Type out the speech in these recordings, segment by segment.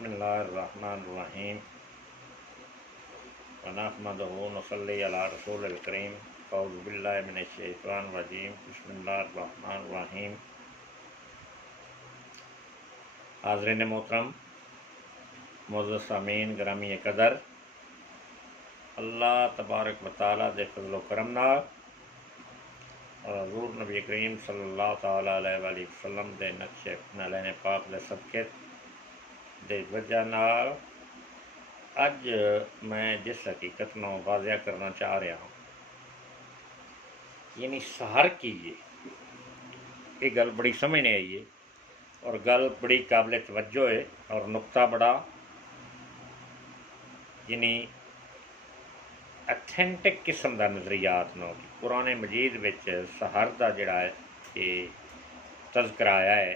बिस्मिल्लाहिर्रहमानिर्रहीम व नहमदुहु व नसल्ली अला रसूलिल करीम अऊज़ु बिल्लाहि मिनश शैतानिर रजीम बिस्मिल्लाहिर्रहमानिर्रहीम। हाज़रीन मोहतरम, मुअज़्ज़ज़ सामीन गिरामी कदर, अल्लाह तबारक व तआला दे फज़ल व करम नाल और हज़ूर नबी करीम सल्लल्लाहु तआला अलैहि वसल्लम दे नक्शे नलैने पाक दे सदके दे वजह नाल अज मैं जिस हकीकत को वाज़िया करना चाह रहा हूँ, यानी सहर की ये गल बड़ी समझने आई है और गल बड़ी काबिल तवज्जो है और नुक्ता बड़ा यानी अथेंटिक किस्म का नज़रियात नो कुरान मजीद विच सहर का जिहड़ा है ये तज़किरा आया है,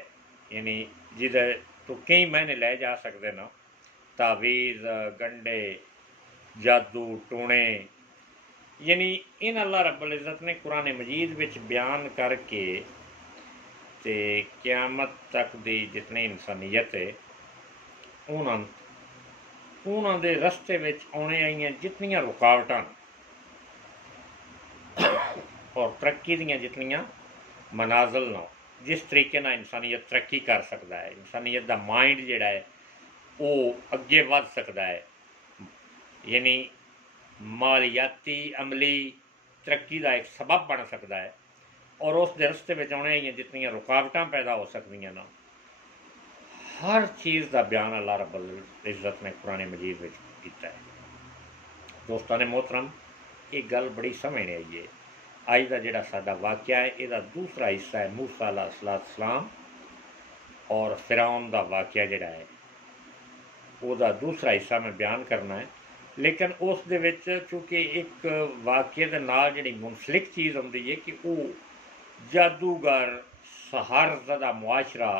यानी जिहदे तो कई महीने लै जा सकते न, तावीज़ गंढे जादू टूणे, यानी इन अल्लाह रब्बुल इज़्ज़त ने कुरान मजीद विच बयान करके ते क़यामत तक दी जितनी इंसानियत है उन्हां दे रस्ते विच आने आईयां जितनियां रुकावटां और तरक्की दियां जितनियां मनाजिल न, जिस तरीके नाल इंसानियत तरक्की कर सकता है, इंसानियत का माइंड जिहड़ा है वो अगे वध सकता है, यानी मालियाती अमली तरक्की का एक सबब बन सकता है और उस रस्ते में आने आईयां जितनियां रुकावटां पैदा हो सकदियां न, हर चीज़ का बयान अल्लाह रब्बुल इज़्ज़त ने कुरान मजीद में किया है। दोस्तान मोहतरम, ये गल बड़ी समझने आई है। अज का जिहड़ा साडा वाक़या है इसका दूसरा हिस्सा है मूसा अलैहिस्सलाम और फिरौन का वाक़या जिहड़ा है उसका दूसरा हिस्सा मैं बयान करना है, लेकिन उस दे विच चूँकि एक वाक़े दे नाल जिहड़ी मुनसलिक चीज़ आउंदी है कि वो जादूगर सहर दा मुआशरा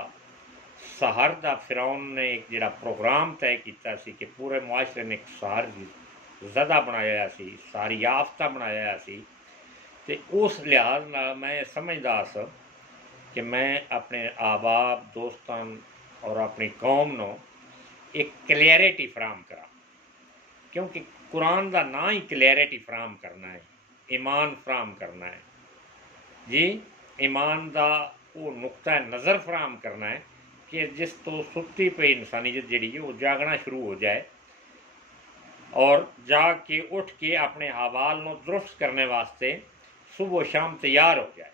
सहर दा फिरौन ने एक जिहड़ा प्रोग्राम तय किया सी कि पूरे मुआशरे ने एक सहर ज़दा बनाया सी, सारी याफ्ता बनाया सी, ते उस लिहाज नाल मैं समझदा सा कि मैं अपने आबाब दोस्तान और अपनी कौम नो एक क्लैरिटी फराम करा, क्योंकि कुरान का ना ही क्लैरिटी फराम करना है, ईमान फराम करना है जी, ईमान का वो नुक्ता नज़र फराम करना है कि जिस तो सुती पई इंसानियत जी है वो जागना शुरू हो जाए और जाग के उठ के अपने हवाल को दुरुस्त करने वास्ते सुबह शाम तैयार हो जाए।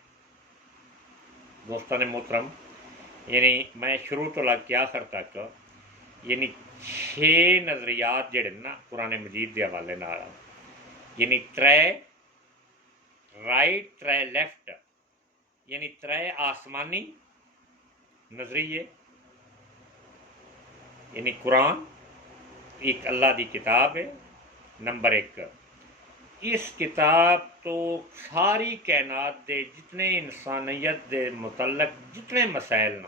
दोस्तान मोहतरम, यानी मैं शुरू तो लग के आखिर तक यानी 6 नज़रियात जिहड़े ना कुरान मजीद के हवाले नाल, यानी 3 राइट 3 लैफ्ट, यानी 3 आसमानी नज़रिए, यानी कुरान एक अल्लाह की किताब है। नंबर 1, इस किताब तो सारी कायनात के जितने इंसानियत के मुतल्लक जितने मसाइल न,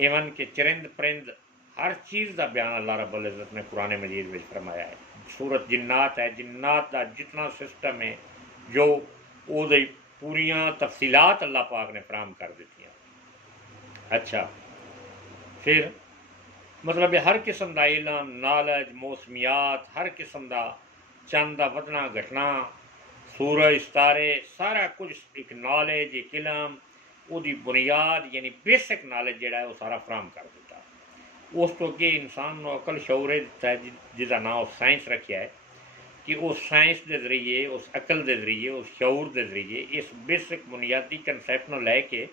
इवन के चरिंद परिंद हर चीज़ का बयान अल्लाह रब्बुल इज़्ज़त ने कुरान मजीद में फरमाया है। सूरत जिन्नात है, जिन्नात का जितना सिस्टम है जो वो पूरियां तफसीलात अल्लाह पाक ने फराम कर दी। अच्छा, फिर मतलब हर किस्म का इलम नॉलेज मौसमियात, हर किस्म का चंद का वधना घटना, सूरज सितारे, सारा कुछ एक नॉलेज एक इलम उसकी बुनियाद यानी बेसिक नॉलेज जिहड़ा है वो सारा फराम कर दिता। उस तो अगे इंसान को अकल शौर दिता है जिसका नाम साइंस रखा है कि उस साइंस के जरिए उस अकल के जरिए उस शौर के जरिए इस बेसिक बुनियादी कंसैप्ट को लैके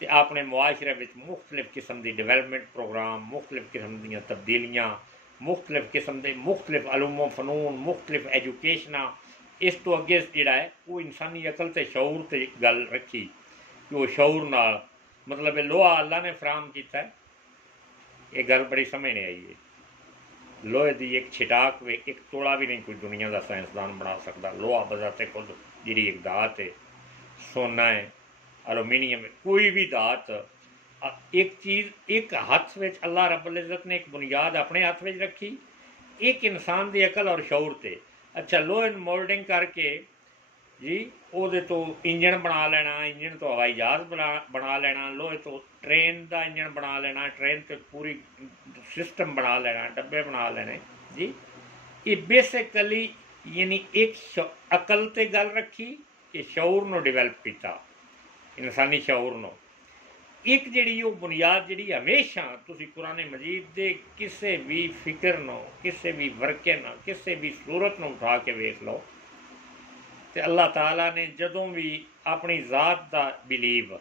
तो अपने मुआशरे में मुख्तलिफ किस्म की डिवेलपमेंट प्रोग्राम, मुख्तलिफ किस्म दी तब्दीलियाँ, मुख्तलिफ किस्म के मुख्तलिफ अलूम फनून, मुख्तलिफ एजुकेशन, इस तो अगे जोड़ा है वो इंसानी अकल तो शौर से गल रखी कि वो शौर नाल मतलब लोहा अल्लाह ने फराम किया है। ये गल बड़ी समझने आई है। लोहे की एक छिटाक वे एक तोड़ा भी नहीं कोई दुनिया का साइंसदान बना सकता। लोहा बजाते खुद जी एक धात है, सोना है, एलुमीनियम है, कोई भी धात एक चीज़ एक हाथ में अल्लाह रब्बुल इज़्ज़त ने एक बुनियाद अपने हाथ में रखी, एक इंसान की अकल और शौर से अच्छा लोहे मोल्डिंग करके जी ਉਹਦੇ ਤੋਂ ਇੰਜਣ ਬਣਾ ਲੈਣਾ, ਇੰਜਣ ਤੋਂ ਹਵਾਈ ਜਹਾਜ਼ ਬਣਾ ਲੈਣਾ, ਲੋਹੇ ਤੋਂ ट्रेन ਦਾ ਇੰਜਣ ਬਣਾ ਲੈਣਾ, ट्रेन ਤੇ ਪੂਰੀ ਸਿਸਟਮ ਬਣਾ ਲੈਣਾ, ਡੱਬੇ ਬਣਾ ਲੈਣੇ ਜੀ। ਇਹ ਬੇਸਿਕਲੀ ਯਾਨੀ ਇੱਕ ਅਕਲ 'ਤੇ ਗੱਲ ਰੱਖੀ ਕਿ ਸ਼ਊਰ ਨੂੰ ਡਿਵੈਲਪ ਕੀਤਾ, ਇਨਸਾਨੀ ਸ਼ਊਰ ਨੂੰ। ਇੱਕ ਜਿਹੜੀ ਉਹ ਬੁਨਿਆਦ ਜਿਹੜੀ ਹਮੇਸ਼ਾ ਤੁਸੀਂ ਕੁਰਾਨ ਮਜੀਦ ਦੇ ਕਿਸੇ ਵੀ ਫਿਕਰ ਨੂੰ, ਕਿਸੇ ਵੀ ਵਰਕੇ ਨਾਲ, ਕਿਸੇ ਵੀ ਸੂਰਤ ਨੂੰ ਉਠਾ ਕੇ ਵੇਖ ਲਓ ਤੇ अल्लाह ताला ने जदों भी अपनी ज़ात का बिलीव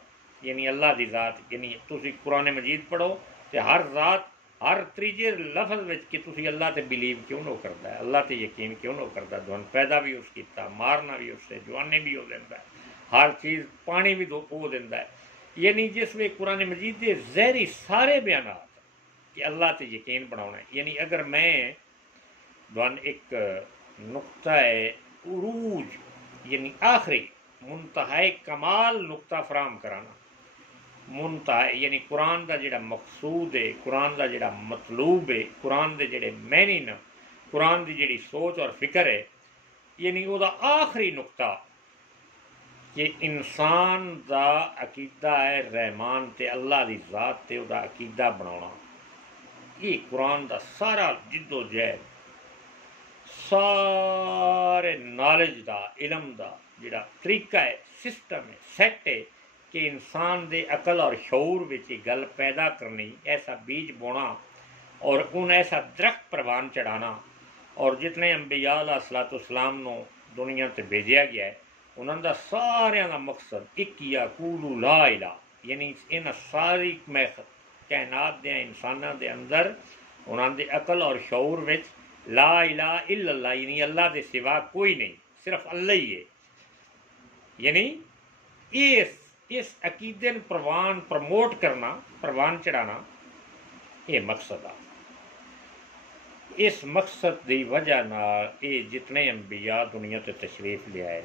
यानी अल्लाह की ज़ात यानी तुसी कुरान मजीद पढ़ो तो हर ज़ात हर त्रीजे लफज में कि तुसी अल्लाह ते बिलीव क्यों ना करता है, अल्लाह ते यकीन क्यों ना करता। तुहानू पैदा भी उस किया, मारना भी उससे, जवानी भी वो देंदा है, हर चीज़ पानी भी वो देंदा है। यानी जिस वे कुरान मजीद के ज़हरी सारे बयान कि अल्लाह ते यकीन बनाना है। यानी अगर मैं तुहानू एक नुक्ता उरूज यानी आखिरी मुंतहाए कमाल नुकता फराम कराना, मुंतहा यानी कुरान का जोड़ा मकसूद है, कुरान का जोड़ा मतलूब है, कुरान के जोड़े मैनी न, कुरान की जी सोच और फिक्र है, यानी वह आखिरी नुकता कि इंसान का अकीदा है रहमान ते अल्लाह की ज़ात ते वह अकीदा बनाना। ये कुरान का सारा जिद्दोजहद सारे नॉलेज का इलम का जोड़ा तरीका है, सिस्टम है, सैट है कि इंसान के अकल और शऊर में गल पैदा करनी, ऐसा बीज बोना और उन ऐसा दरख्त प्रवान चढ़ाना। और जितने अंबिया अलैहिस्सलाम नूं दुनिया ते भेजा गया है उन्होंने सारिया का मकसद एक ही आ, कूलू ला इला, यानी इन सारी कायनात दे इंसानों के अंदर उन्होंने अकल और शऊर में ला इला इल्लल्लाह यानी अल्लाह के सिवा कोई नहीं, सिर्फ अल्लाह ही है। यानी इस अकीदे प्रवान प्रमोट करना, प्रवान चढ़ाना, ये मकसद आ। इस मकसद की वजह नाल ये जितने अंबिया दुनिया ते तशरीफ लिया है,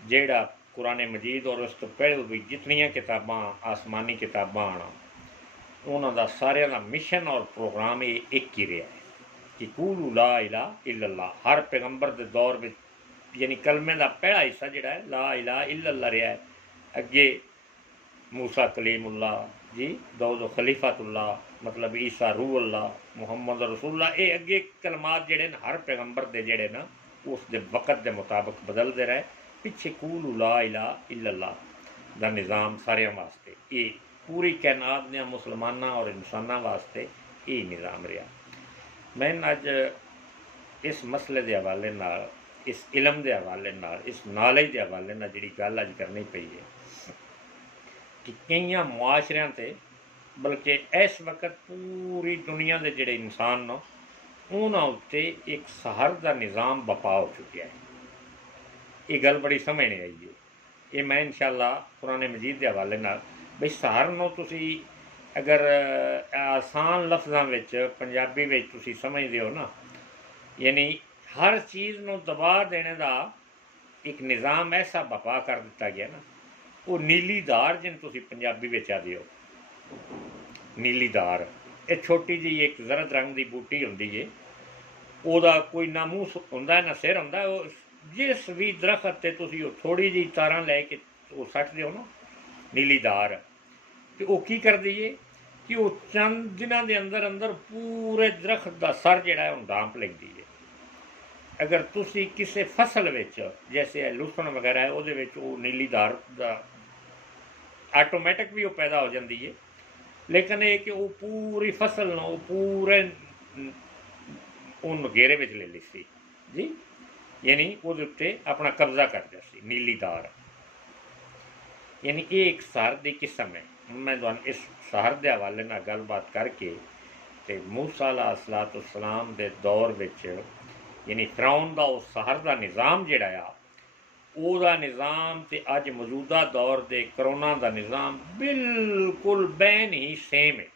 जेड़ा कुरान मजीद और उस तो पहले भी जितनियां किताबां आसमानी किताबां आना, उन्हों का सारे का मिशन और प्रोग्राम ये एक ही रहा है कि कूलू ला इला इल्लल्लाह। हर पैगंबर के दौर में यानी कलमे का पहला हिस्सा जोड़ा है ला इला इल्लल्लाह रहा है। अगे मूसा कलीमुल्लाह जी, दाऊद खलीफतुल्लाह मतलब ईसा रूहुल्लाह, मुहम्मद रसूलुल्लाह, ये अगे कलमात जोड़े हर पैगंबर के जोड़े ना उस दे वक़्त के मुताबिक बदलते रहे। पिछे कूलू ला इला इल्लल्लाह का निज़ाम सारे वास्ते, ये पूरी कायनात ने मुसलमाना और इंसाना वास्ते ये निज़ाम रहा। मैं अज इस मसले के हवाले नाल, इस इलम के हवाले नाल, इस नॉलेज के हवाले नाल जिहड़ी गल अज करनी पई है कि कई मुआशरियां ते बल्कि इस वक्त पूरी दुनिया के जिहड़े इंसान न उन्हां उत्ते एक सहर का निज़ाम बपा हो चुका है। ये गल बड़ी समझ नहीं आई है। ये मैं इंशाअल्लाह कुरान मजीद के हवाले नाल बई सहर नूं तुसीं अगर आसान लफ्ज़ों में पंजाबी में तुसीं समझते हो ना, यानी हर चीज़ नूं दबा देने का एक निज़ाम ऐसा बपा कर दिता गया ना, वो नीली धार जिन तुसीं पंजाबी में आदे हो, नीली धार ये छोटी जी एक जरद रंग की बूटी होंदी है, ਉਹਦਾ कोई ना मूँह होंदा ना सिर होंदा, जिस भी दरख्त ते तुसीं थोड़ी जी तारां लैके वो सट्टदे हो ना नीली धार, तो वो की करदी है कि वो चंद दिनों के अंदर अंदर पूरे दरख्त का सर जिहड़ा है वो डांप लैंदी है। अगर तुसी किसी फसल विच जैसे लुसन वगैरह है उहदे विच वो नीली धार का आटोमैटिक भी वो पैदा हो जाती है, लेकिन ये कि वो पूरी फसल न वो पूरे उन घेरे में ले ली सी जी, यानी वो अपना कब्जा कर दिया सी नीली धार। यानी ये एक सहर की किस्म है। मैं तुहानूं इस सहर के हवाले नाल गलबात करके ते मूसा अलैहिस्सलाम के दौर विच यानी फिरौन का उस सहर का निज़ाम जिहड़ा आ ਉਹਦਾ निज़ाम ते अज मौजूदा दौर के करोना का निज़ाम बिल्कुल बैन ही सेम है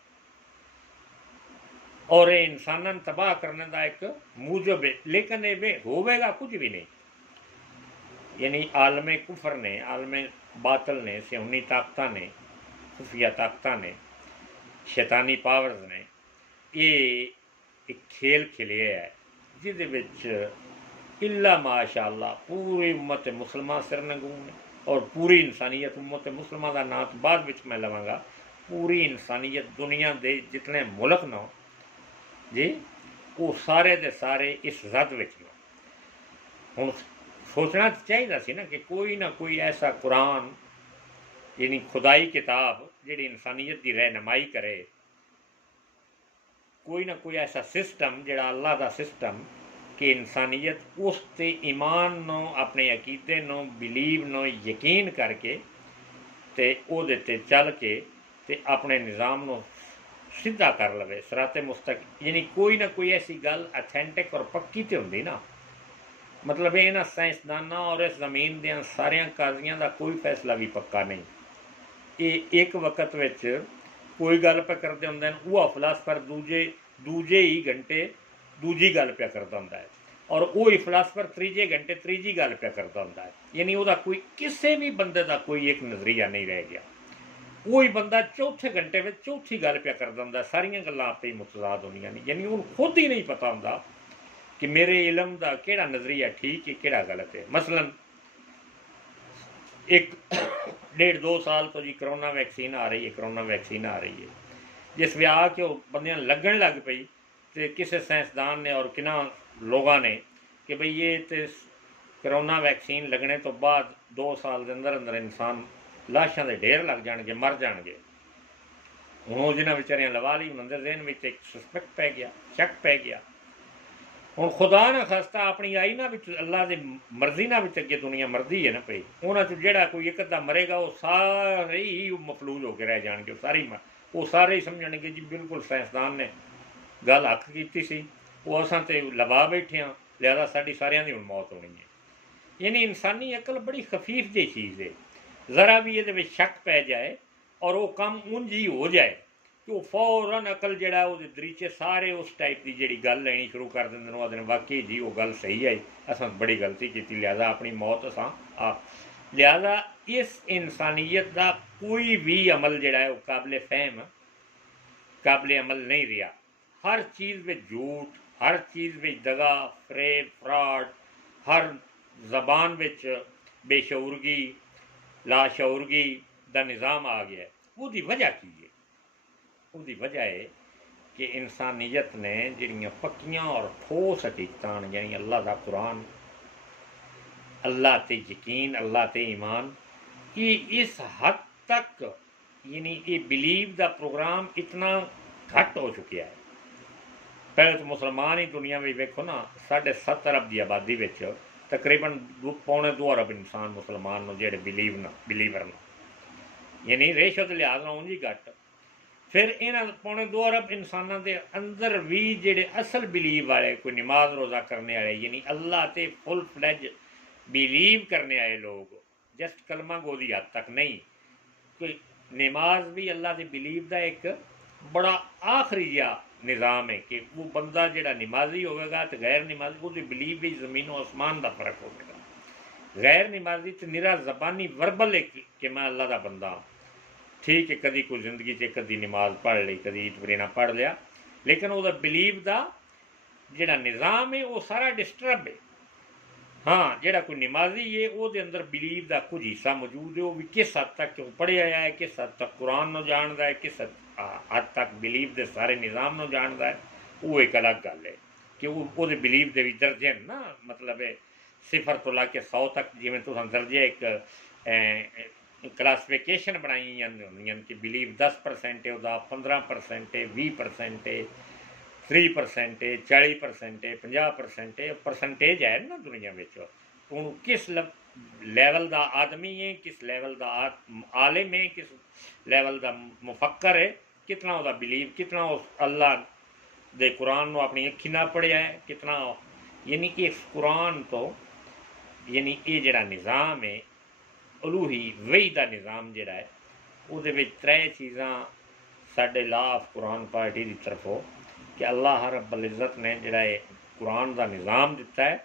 और ये इंसानों तबाह करने का एक मूजब है, लेकिन ये होवेगा कुछ भी नहीं। यानी आलमे कुफर ने, आलमे बातल ने, सियानी ताकत ने, खुफिया ताकत ने, शैतानी पावर्स ने ये एक खेल खेलिया है जिहदे विच इल्ला माशाअल्लाह पूरी उम्मत मुसलमान सिरनगून है। और पूरी इंसानियत उम्मत मुसलमान का नाम तो बाद में मैं लवांगा। पूरी इंसानियत दुनिया के जितने मुल्क न जी वो सारे दे सारे इस जद विच न। हुण सोचना चाहिए सी ना कि कोई ना कोई ऐसा कुरान यानी खुदाई किताब जिहड़ी इंसानियत की रहनुमाई करे, कोई ना कोई ऐसा सिस्टम जिहड़ा अल्लाह का सिस्टम कि इंसानियत उस ते ईमान नो अपने अकीदे नो बिलीव नो यकीन करके ते ओहदे ते चल के ते अपने निज़ाम नो सीधा कर लवे सराते मुस्तक। यानी कोई ना कोई ऐसी गल अथेंटिक और पक्की तो होंगी ना। मतलब इन्हां साइंसदाना और इस जमीन दियां सारियां काजियां दा कोई फैसला भी पक्का नहीं। ये एक वक्त विच कोई गल पे करते होंगे वह फिलासफर दूजे ही घंटे दूजी गल पे करता होंगे और वही फिलासफर तीजे घंटे तीजी गल पे करता होंगे। यानी वह कोई किसी भी बंदे का कोई एक नज़रिया नहीं रह गया। वही बंदा चौथे घंटे में चौथी गल पे करता होंगे। सारिया गल्लां आपे ही मुतजाद होंदियां ने। यानी उन्हें खुद ही नहीं पता होंदा कि मेरे इलम का किहड़ा नज़रिया ठीक है किहड़ा गलत है। मसलन एक 1.5-2 साल तो जी करोना वैक्सीन आ रही है, करोना वैक्सीन आ रही है। जिस वे आके बंद लगन लग पई तो किसी साइंसदान ने और किना लोगों ने कि बई ये तो करोना वैक्सीन लगने तो बाद 2 साल के अंदर अंदर इंसान लाशां दे ढेर लग जाएंगे, मर जाएंगे। हूँ जिन्हें बेचारियां लवा ली मंदिर देन में एक सस्पेक्ट पै गया, शक पै गया। हूँ खुदा ना खास्ता अपनी आई ना भी अल्लाह की मर्जी ना भी अगे दुनिया मरदी है ना पई उन्होंने जोड़ा कोई एक अद्धा मरेगा वो सारे ही मफलूज होकर रह जाएंगे। वो सारे ही समझणगे जी बिल्कुल साइंसदान ने गल हक की सी, वो असां ते लवा बैठे हाँ लिहाजा साड़ी सारियां दी हुण मौत होनी है। यानी इंसानी अकल बड़ी खफीफ जी चीज़ है। ज़रा भी ये शक पै जाए और वो कम उंज ही हो जाए कि वो फौरन अकल जड़ा वो दरीचे सारे उस टाइप की जी गल लेनी शुरू कर देंगे। आदि वाकई जी वो गल सही है, असां बड़ी गलती की, लिहाजा अपनी मौत असां आप। लिहाजा इस इंसानियत का कोई भी अमल जड़ा है वो काबिल फहम काबिल अमल नहीं रहा। हर चीज़ में झूठ, हर चीज़ में दगा फरेब फ्रॉड, हर जबान विच बेशऊरगी लाशऊरगी का निज़ाम आ गया है। उसकी वजह की है? उसकी वजह है कि इंसानियत ने जिहड़ियां पक्कियां और ठोस हकीकतां यानी अल्लाह का कुरान, अल्लाह ते यकीन, अल्लाह ते ईमान, ये इस हद तक यानी ये बिलीव का प्रोग्राम इतना घट हो चुका है। पहले तो मुसलमान ही दुनिया में वेखो ना 7.5 अरब की आबादी विच तकरीबन 2.25 अरब इंसान मुसलमान जेडे बिलीवर न, यानी रेशो के लिहाज ना उंज ही घट। फिर इन्हों 2.25 अरब इंसानों के अंदर भी जेडे असल बिलीव वाले कोई नमाज रोज़ा करने वाले यानी अल्लाह ते फुल फ्लैज बिलीव करने वाले लोग, जस्ट कलमा गो की हद तक नहीं, कोई नमाज भी अल्लाह के बिलीव का एक बड़ा आखिरी जहा निज़ाम है कि वो बंदा जोड़ा नमाजी होगा तो गैर नमाजी वो बिलीव भी ज़मीन आसमान का फर्क होगा। गैर नमाजी तो निरा जबानी वर्बल है कि मैं अल्लाह का बंदा, ठीक है कभी कोई जिंदगी से कभी नमाज पढ़ ली, कभी ईद वरीना पढ़ लिया, लेकिन वो बिलीव का जोड़ा निज़ाम है वो सारा डिस्टर्ब है। हाँ जोड़ा कोई नमाजी है वो अंदर बिलीव का कुछ हिस्सा मौजूद है, वो भी किस हद तक पढ़िया है, किस हद तक कुरान को जानता है, किस हद तक बिलीव के सारे निज़ाम को जानता है, वो एक अलग गल है कि वो बिलीव के भी दर्जे हैं ना। मतलब 0 तो ला के 100 तक जिमें तुम दर्जे एक क्लासिफिकेशन बनाई होंगे कि बिलीव 10% है, 15% है, 20% है, 3% है, 40% है, 50% है, परसेंटेज है ना दुनिया में। हूँ किस लैवल का आदमी है, किस लैवल का आलिम है, किस लैवल का मुफक्कर है, कितना वह बिलीव, कितना उस अल्लाह दे कुरान को अपनी अखी ना पढ़िया है, कितना यानी कि इस कुरान तो यानी ये जड़ा निज़ाम है अलूही वही का निज़ाम जड़ा है वो 3 चीज़ां साढ़े ला ऑफ कुरान पार्टी की तरफों कि अल्लाह रब्बुल इज़्ज़त ने जड़ा है कुरान का निज़ाम दिता है।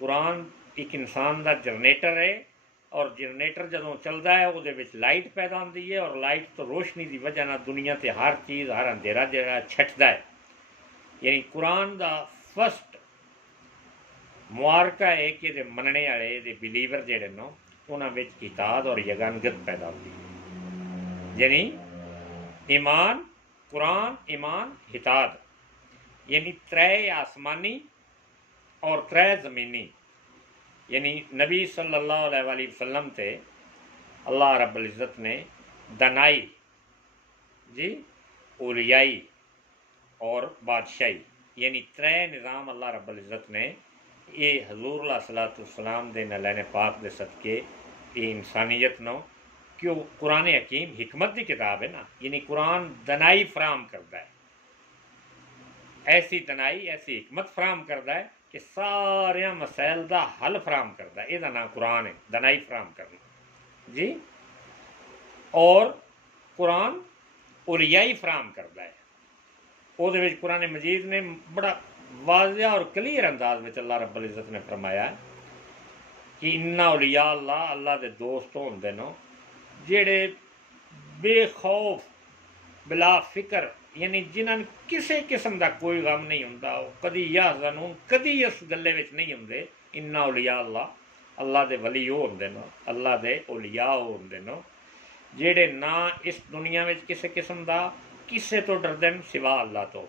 कुरान एक इंसान का जनरेटर है और जनरेटर जदों चलता है वो लाइट पैदा होती है और लाइट तो रोशनी की वजह ना दुनिया से हर चीज़ हर अंधेरा जड़ा छटता है। यानी कुरान का फस्ट मुबारका है कि ये मनने वाले ये बिलीवर जेडे नो उन्होंने इताद और यगानगत पैदा होती है। यानी ईमान, कुरान, ईमान, हिताद, यानी त्रै आसमानी और त्रै ज़मीनी। यानी नबी सल्लल्लाहु अलैहि वसल्लम ते अल्लाह रब्बुल इज़्ज़त ने दनाई जी, ओलियाई और बादशाही, यानी त्रै निज़ाम अल्लाह रब्बुल इज़्ज़त ने ये हजूर सलाम दे नलैने पाक दे सदके ये इंसानियत नो क्यों कुरान हकीम हिकमत की किताब है ना, यानी कुरान दनाई फराम करता है, ऐसी दनाई ऐसी हिकमत फराम करता है कि सारे मसैल का हल फराम करता है। यदा नाम कुरान है, दनाई फराम करना जी। और कुरान उलियाई फराम करता है। वो कुरान मजीद ने बड़ा वाज़िया और क्लीयर अंदाज में अल्लाह रब्बुल इज़्ज़त ने फरमाया कि इन्ना उलिया अल्लाह, अल्लाह के दोस्त होंदे नो जेड़े बेखौफ बिला फिक्र, यानी जिन्होंने किसी किस्म का कोई गम नहीं होंदा, कदी यहज़नून कदी इस गल्ले विच नहीं होंदे। इन्ना उलिया अल्लाह, अल्लाह दे वली वो होंदे नो, अल्लाह दे उलिया वो होंदे नो जेड़े ना इस दुनिया में किसी किस्म का किसे तो डरदे न सिवा अल्लाह तो,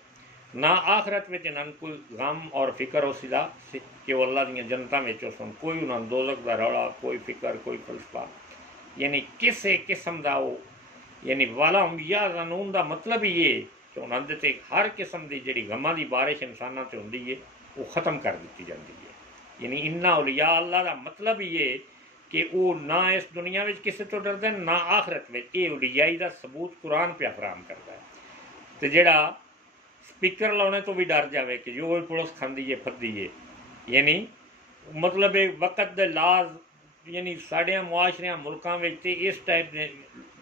ना आखरत में इन्होंने कोई गम और फिक्र उसी कि वो अल्लाह दी जनता में सुन, कोई उन्होंने दोज़ख का रौला, कोई फिक्र, कोई फलसफा, यानी किसी किस्म का वो, यानी वाला या कानून का मतलब ही ये कि उन्होंने ते हर किस्म की जी गमां की बारिश इंसानों से होंदी है वो ख़त्म कर दी जाती है। यानी इन्ना उलिया अल्लाह का मतलब ही ये कि वो ना इस दुनिया में किसी तो डरते ना आखरत में, ये उलियाई का सबूत कुरान पे फराम करता है। तो जोड़ा स्पीकर लाने तो भी डर जाए कि जो पुलिस खाती है फरदी है, यानी मतलब एक वक्त के लाज, यानी साढ़िया मुआशरिया मुल्कों में इस टाइप के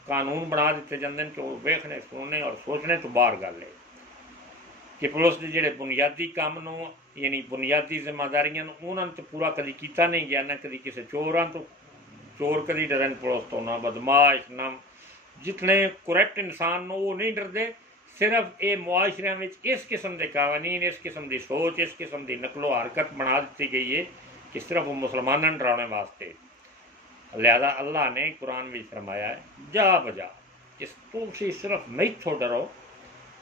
कानून बना दिते जाते हैं कि वो वेखने सुनने और सोचने तो बाहर गल है कि पुलिस के जोड़े बुनियादी काम नो, यानी बुनियादी जिम्मेदारियां उन्होंने तो पूरा कभी किया नहीं गया, ना कभी किसी चोरों तो, चोर कभी डरन पुलिस तो, ना बदमाश, ना जितने करप्ट इंसान नो वो नहीं डरते। सिर्फ ये मुआशरिया में इस किस्म के कानून, इस किस्म की सोच, इस किस्म की नकलो हरकत बना दी गई है कि सिर्फ वो मुसलमानों डराने वास्ते। लिहाजा अल्लाह ने कुरान में फरमाया है, जा बजा कि तुसी सिर्फ मैथों डरो,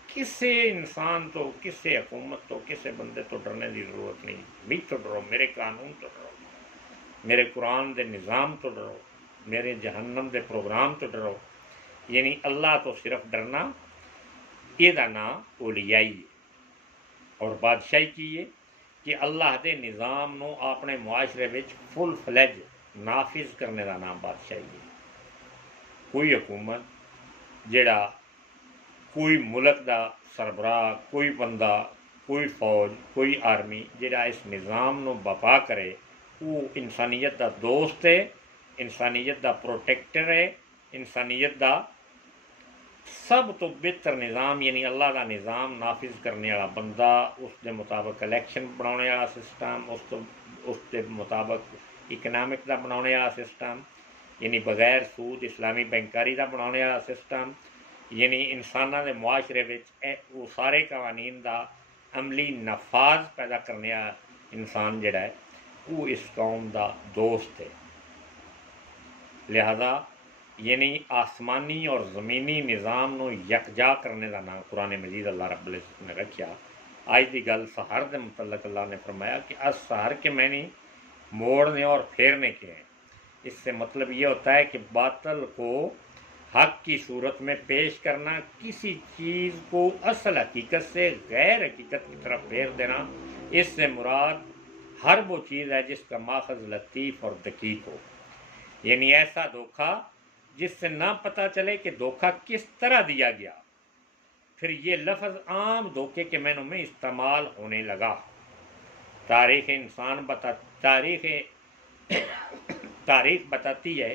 किसी इंसान तो, किसी हुकूमत तो, किसी बंदे तो डरने की जरूरत नहीं। मैथों डरो, मेरे कानून तो डरो, मेरे कुरान के निज़ाम तो डरो, मेरे जहन्नम के प्रोग्राम तो डरो। यानी अल्लाह तो सिर्फ डरना, यदा नाम ओलियाई है और बादशाही की है कि अल्लाह के निज़ाम को अपने मुआशरे में फुल फ्लैज नाफिज करने का नाम बादशाही है। कोई हुकूमत जेड़ा कोई मुल्क का सरबराह, कोई बंदा, कोई फौज, कोई आर्मी जेड़ा इस निज़ाम को बपा करे वो इंसानियत का दोस्त है, इंसानियत का प्रोटेक्टर है, इंसानियत का सब तो बेहतर निज़ाम, यानी अल्लाह का निज़ाम नाफिज करने वाला बंदा, उसके मुताबिक इलैक्शन बनाने वाला सिस्टम, उसके मुताबिक इकनॉमिक का बनाने वाला सिस्टम, यानी बगैर सूद इस्लामी बैंकारी का बनाने वाला सिस्टम, यानी इंसानों के मुआशरे में वो सारे कवानीन का अमली नफाज पैदा करने वाला इंसान जोड़ा है वो इस कौम का दोस्त है। लिहाजा यानी आसमानी और ज़मीनी निज़ाम को यकजा करने का नाम कुरान मजीद अल्लाह रब्बुल इज़्ज़त ने रखा। आज की गल सहर के मुतल्लक अल्लाह ने फरमाया कि आज सहर के मैंने मोड़ने और फेरने के हैं। इससे मतलब ये होता है कि बातिल को हक की सूरत में पेश करना, किसी चीज़ को असल हकीकत से गैर हकीकत की तरफ फेर देना। इससे मुराद हर वो चीज़ है जिसका माखज़ लतीफ़ और दकीक हो, यानी ऐसा धोखा जिससे ना पता चले कि धोखा किस तरह दिया गया, फिर ये लफ्ज़ आम धोखे के मैनों में इस्तेमाल होने लगा। तारीख बताती है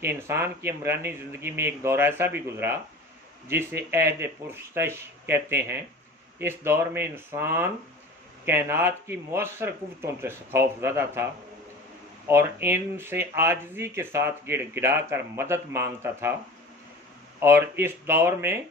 कि इंसान की इमरानी ज़िंदगी में एक दौर ऐसा भी गुजरा जिसे अहद पुरस्तश कहते हैं। इस दौर में इंसान कायनात की मौसर कुव्वतों से खौफज़दा था और इनसे आजिज़ी के साथ गिड़गिड़ा कर मदद मांगता था। और इस दौर में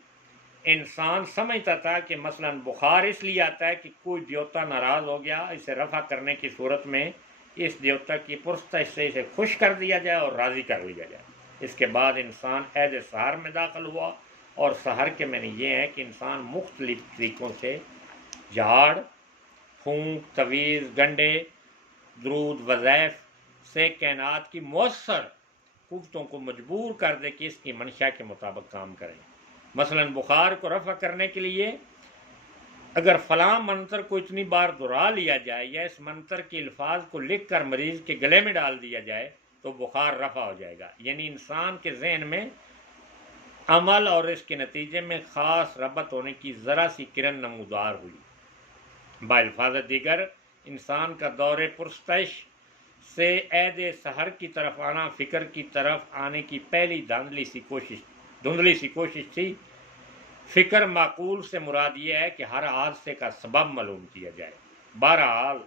इंसान समझता था कि मसलन बुखार इसलिए आता है कि कोई देवता नाराज़ हो गया, इसे रफ़ा करने की सूरत में इस देवता की पुरस्तिश से इसे खुश कर दिया जाए और राज़ी कर लिया जाए। इसके बाद इंसान ऐज़ सहर में दाखिल हुआ, और सहर के मैंने ये है कि इंसान मुख्तलिफ तरीक़ों से झाड़, फूंक, तवीज़, गंडे, दरूद, वज़ैफ़ से कायनात की मौसर कुव्वतों को मजबूर कर दे कि इसकी मंशा के मुताबिक काम करें। मसलन बुखार को रफ़ा करने के लिए अगर फ़लाँ मंत्र को इतनी बार दोहरा लिया जाए या इस मंत्र के अल्फाज को लिख कर मरीज़ के गले में डाल दिया जाए तो बुखार रफ़ा हो जाएगा। यानी इंसान के जहन में अमल और इसके नतीजे में ख़ास रबत होने की ज़रा सी किरण नमूदार हुई। बाल्फाज दीगर, इंसान का दौरे पुरस्तिश से ऐद सहर की तरफ आना फ़िक्र की तरफ आने की पहली धुंधली सी कोशिश थी। फ़िक्र माकूल से मुराद यह है कि हर हादसे का सबब मालूम किया जाए। बहरहाल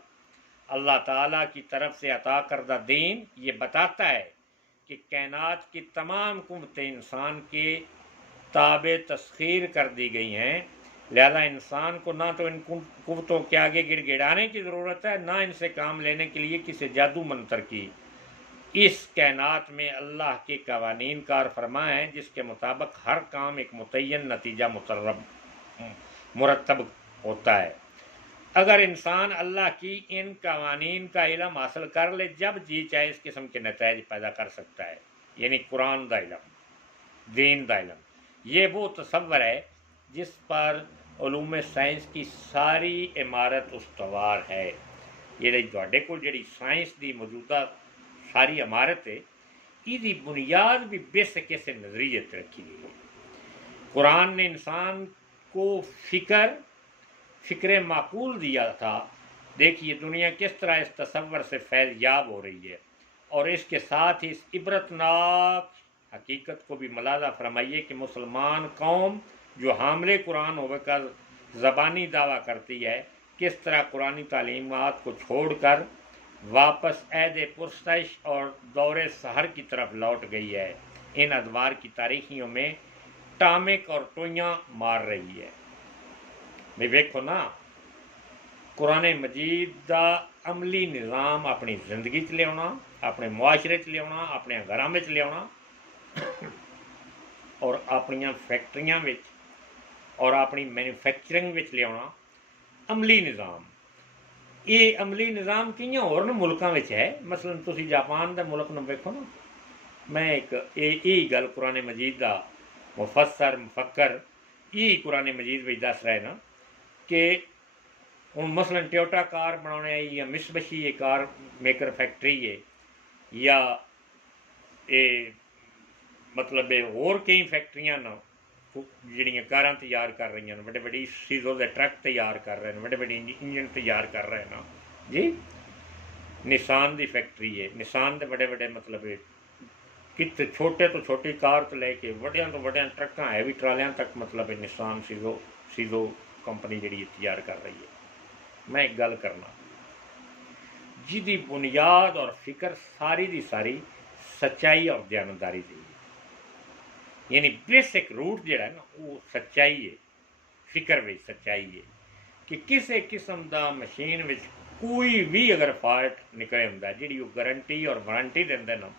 अल्लाह ताला की तरफ से अता करदा दीन ये बताता है कि कायनात की तमाम कुव्वतें इंसान के ताबे तस्खीर कर दी गई हैं, लिहाजा इंसान को ना तो इन कुव्वतों के आगे गिड़गिड़ाने की ज़रूरत है, ना इनसे काम लेने के लिए किसी जादू मंत्र की। इस कायनात में अल्लाह के कवानीन कार फरमा है जिसके मुताबिक हर काम एक मुतय्यन नतीजा मुरतब होता है। अगर इंसान अल्लाह की इन कवानीन का इल्म हासिल कर ले, जब जी चाहे इस किस्म के नतीजे पैदा कर सकता है। यानी कुरान दा इल्म, दीन दा इल्म, ये वो तसव्वुर है जिस पर उलूम साइंस की सारी इमारत उस्तवार है। ये तुहाडे कोल जिहड़ी साइंस की मौजूदा सारी इमारत है, इसकी बुनियाद भी बेसिक इस नज़रिए से रखी गई है। कुरान ने इंसान को फ़िक्र माकूल दिया था। देखिए दुनिया किस तरह इस तसव्वुर से फैज़याब हो रही है, और इसके साथ ही इस इबरतनाक हकीकत को भी मुलाज़ा फरमाइए कि मुसलमान कौम जो हामिले कुरान होकर ज़बानी दावा करती है, किस तरह कुरानी तालीमात को छोड़कर वापस ऐद पुरस्तिश और दौरे सहर की तरफ लौट गई है। इन अदवार की तारीखियों में टामिक और टोइयाँ मार रही है। भाई वेखो ना, कुरान मजीद का अमली निज़ाम अपनी जिंदगी च लिया, अपने मुआशरे च लिया, अपने घरों में लिया और अपन फैक्ट्रियां और अपनी मैन्युफैक्चरिंग लिया अमली निज़ाम। ये अमली निज़ाम कई होर मुल्कों में है। मसलन तुसी जापान के मुल्क में वेखो ना, मैं एक यही गल कुरान मजीद का मुफस्सर मुफक्कर यही कुरान मजीद में दस रहे ना कि हूँ मसलन टोयोटा कार बनाने या मिसबशी ये कार मेकर फैक्ट्री है, या ये मतलब होर कई फैक्ट्रियां न जिहड़ियां कारां तैयार कर रही हैं, बड़े बड़ी सीजो के ट्रक तैयार कर रहे हैं, बड़े बड़े इंजन तैयार कर रहे हैं ना जी। निशान की फैक्ट्री है, निशान के बड़े बड़े मतलब कित छोटे तो छोटी कार तो लैके वड्डिया तो वड्डिया ट्रकों हैवी ट्रालियां तक मतलब निशान सीजो कंपनी जी तैयार कर रही है। मैं एक गल करना जिदी बुनियाद और फिक्र सारी दी सारी सच्चाई और दयानतदारी दी, यानी बेसिक रूट जो है ना वो सच्चाई है। फिक्र में सच्चाई है कि किसी किस्म का मशीन में कोई भी अगर फॉल्ट निकले होंगे जी गारंटी और वारंटी देंगे ना,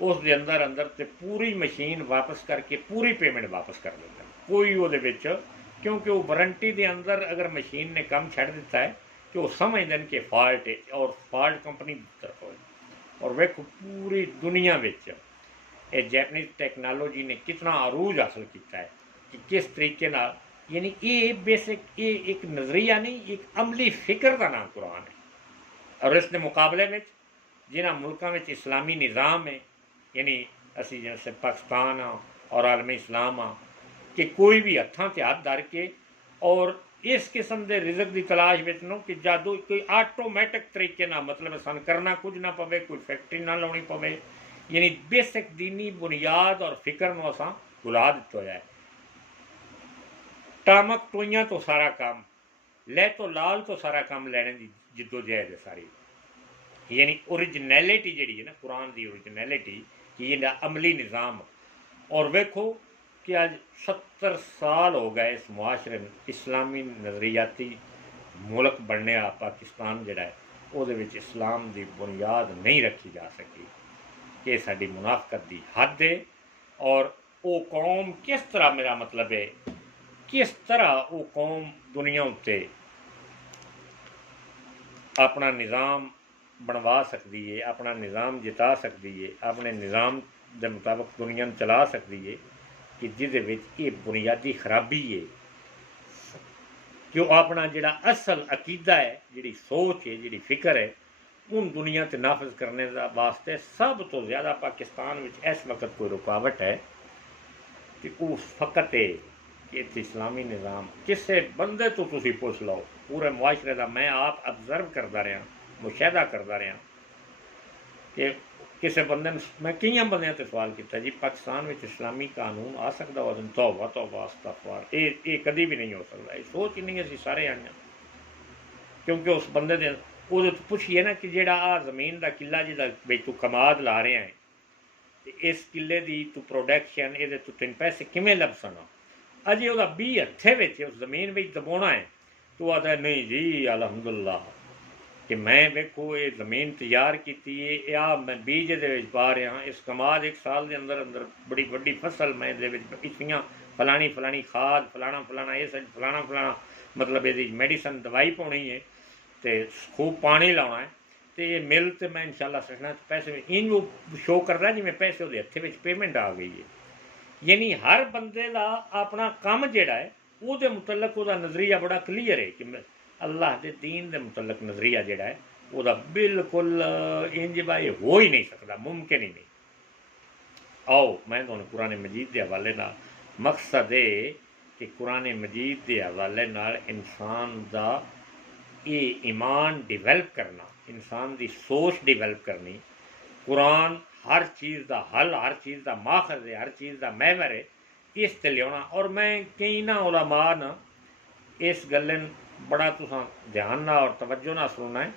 उस दे अंदर अंदर तो पूरी मशीन वापस करके पूरी पेमेंट वापस कर देंगे कोई वो क्योंकि वो वारंटी के अंदर अगर मशीन ने काम छड़ दिता है तो वो समझते हैं कि फॉल्ट है और फॉल्ट कंपनी की तरफ हो। और वेखो पूरी दुनिया में ये जैपनीज टेक्नोलॉजी ने कितना अरूज हासिल किया है कि किस तरीके ना, यानी ये बेसिक ये एक नज़रिया नहीं, एक अमली फिक्र का नाम कुरान है। और इसके मुकाबले में जिन्होंने मुल्कों में इस्लामी निज़ाम है, यानी असी जैसे पाकिस्तान और आलम इस्लाम कि कोई भी हत्थों से हाथ धर के और इस किस्म के रिजक की तलाश नो कि जादू कोई आटोमैटिक तरीके ना मतलब सन करना कुछ ना पवे, कोई फैक्ट्री ना लानी पवे, यानी बेसिक दीनी बुनियाद और फिक्र में असा भुला दिता जाए। टामक टोइयां तो सारा काम लै तो लाल तो सारा काम लैने की जिद्दोजहद है सारी, यानी ओरिजिनैलिटी जी है ना कुरान की ओरिजिनैलिटी कि ये अमली निज़ाम। और वेखो कि आज 70 साल हो गए इस मुआशरे में इस्लामी नज़रियाती मुल्क बनने आ पाकिस्तान जिहड़ा है ਉਹਦੇ ਵਿੱਚ इस्लाम की बुनियाद नहीं रखी जा सकी कि साड़ी मुनाफकत की हद है। और वो कौम किस तरह, मेरा मतलब है किस तरह वो कौम दुनिया उत्ते अपना निज़ाम बनवा सकती है, अपना निज़ाम जिता सकती है, अपने निज़ाम के मुताबिक दुनिया में चला सकती है कि जिहदे विच ये बुनियादी खराबी है कि वो अपना जिहड़ा असल अकीदा है, जिहड़ी सोच है, जिहड़ी फिक्र है, उन दुनिया ते नाफज करने वास्ते सब तो ज़्यादा पाकिस्तान में इस वक्त कोई रुकावट है कि वो फकत है कि इत्थे इस्लामी निज़ाम किसी बंदे तो तुसीं पुछ लो पूरे मुआशरे का, मैं आप ऑब्जर्व करता रहा, मुशाहदा करता रहा कि किसी बंदे ने, मैं कई बंद से सवाल किया जी पाकिस्तान में इस्लामी कानून आ सकता हो, तौबा तौबा अस्तगफार, ये कभी भी नहीं हो सकता, ये सोच ही नहीं असीं सारे आए हैं। क्योंकि उस बंदे ने वो तो पुछिए ना कि जेड़ा आ जमीन का किला जिहदा बई तू कमाद ला रहा है, इस किले की तू प्रोडक्शन ये तू तेन पैसे किमें लभसन, अजे वह बी हथे में उस जमीन में दबाना है, तू आता नहीं जी अलहमदुल्ला कि मैं वेखो ये जमीन तैयार की है, या मैं बीज ये पा रहा, इस कमाद एक साल के अंदर अंदर बड़ी वड्डी फसल मैं इतनियाँ फलानी फलानी खाद फलाना फलाना ये सब फलाना फलाना मतलब ये मेडिसन दवाई पानी है, तो खूब पानी लाना है, तो ये मिल तो मैं इंशाल्लाह सकना पैसे इन वो शो कर रहा जिमें पैसे वो हथे में पेमेंट आ गई है। यानी हर बंदे का अपना काम जोड़ा है वो मुतलक वो नज़रिया बड़ा क्लीयर है कि अल्लाह के दीन के मुतलक नज़रिया जोड़ा है वह बिल्कुल इंज भाई हो ही नहीं सकता, मुमकिन ही नहीं। आओ मैं तुहानूं कुरान मजीद के हवाले नाल मकसद है कि कुरान मजीद के हवाले नाल इंसान का ये ईमान डिवेल्प करना, इंसान की सोच डिवेल्प करनी, कुरान हर चीज़ का हल, हर चीज़ का माखज है, हर चीज़ का महवर है, इस ते लिया। और मैं कई ना उलमा न इस गल्लन बड़ा तुसां ध्यान ना और तवज्जो ना सुनना है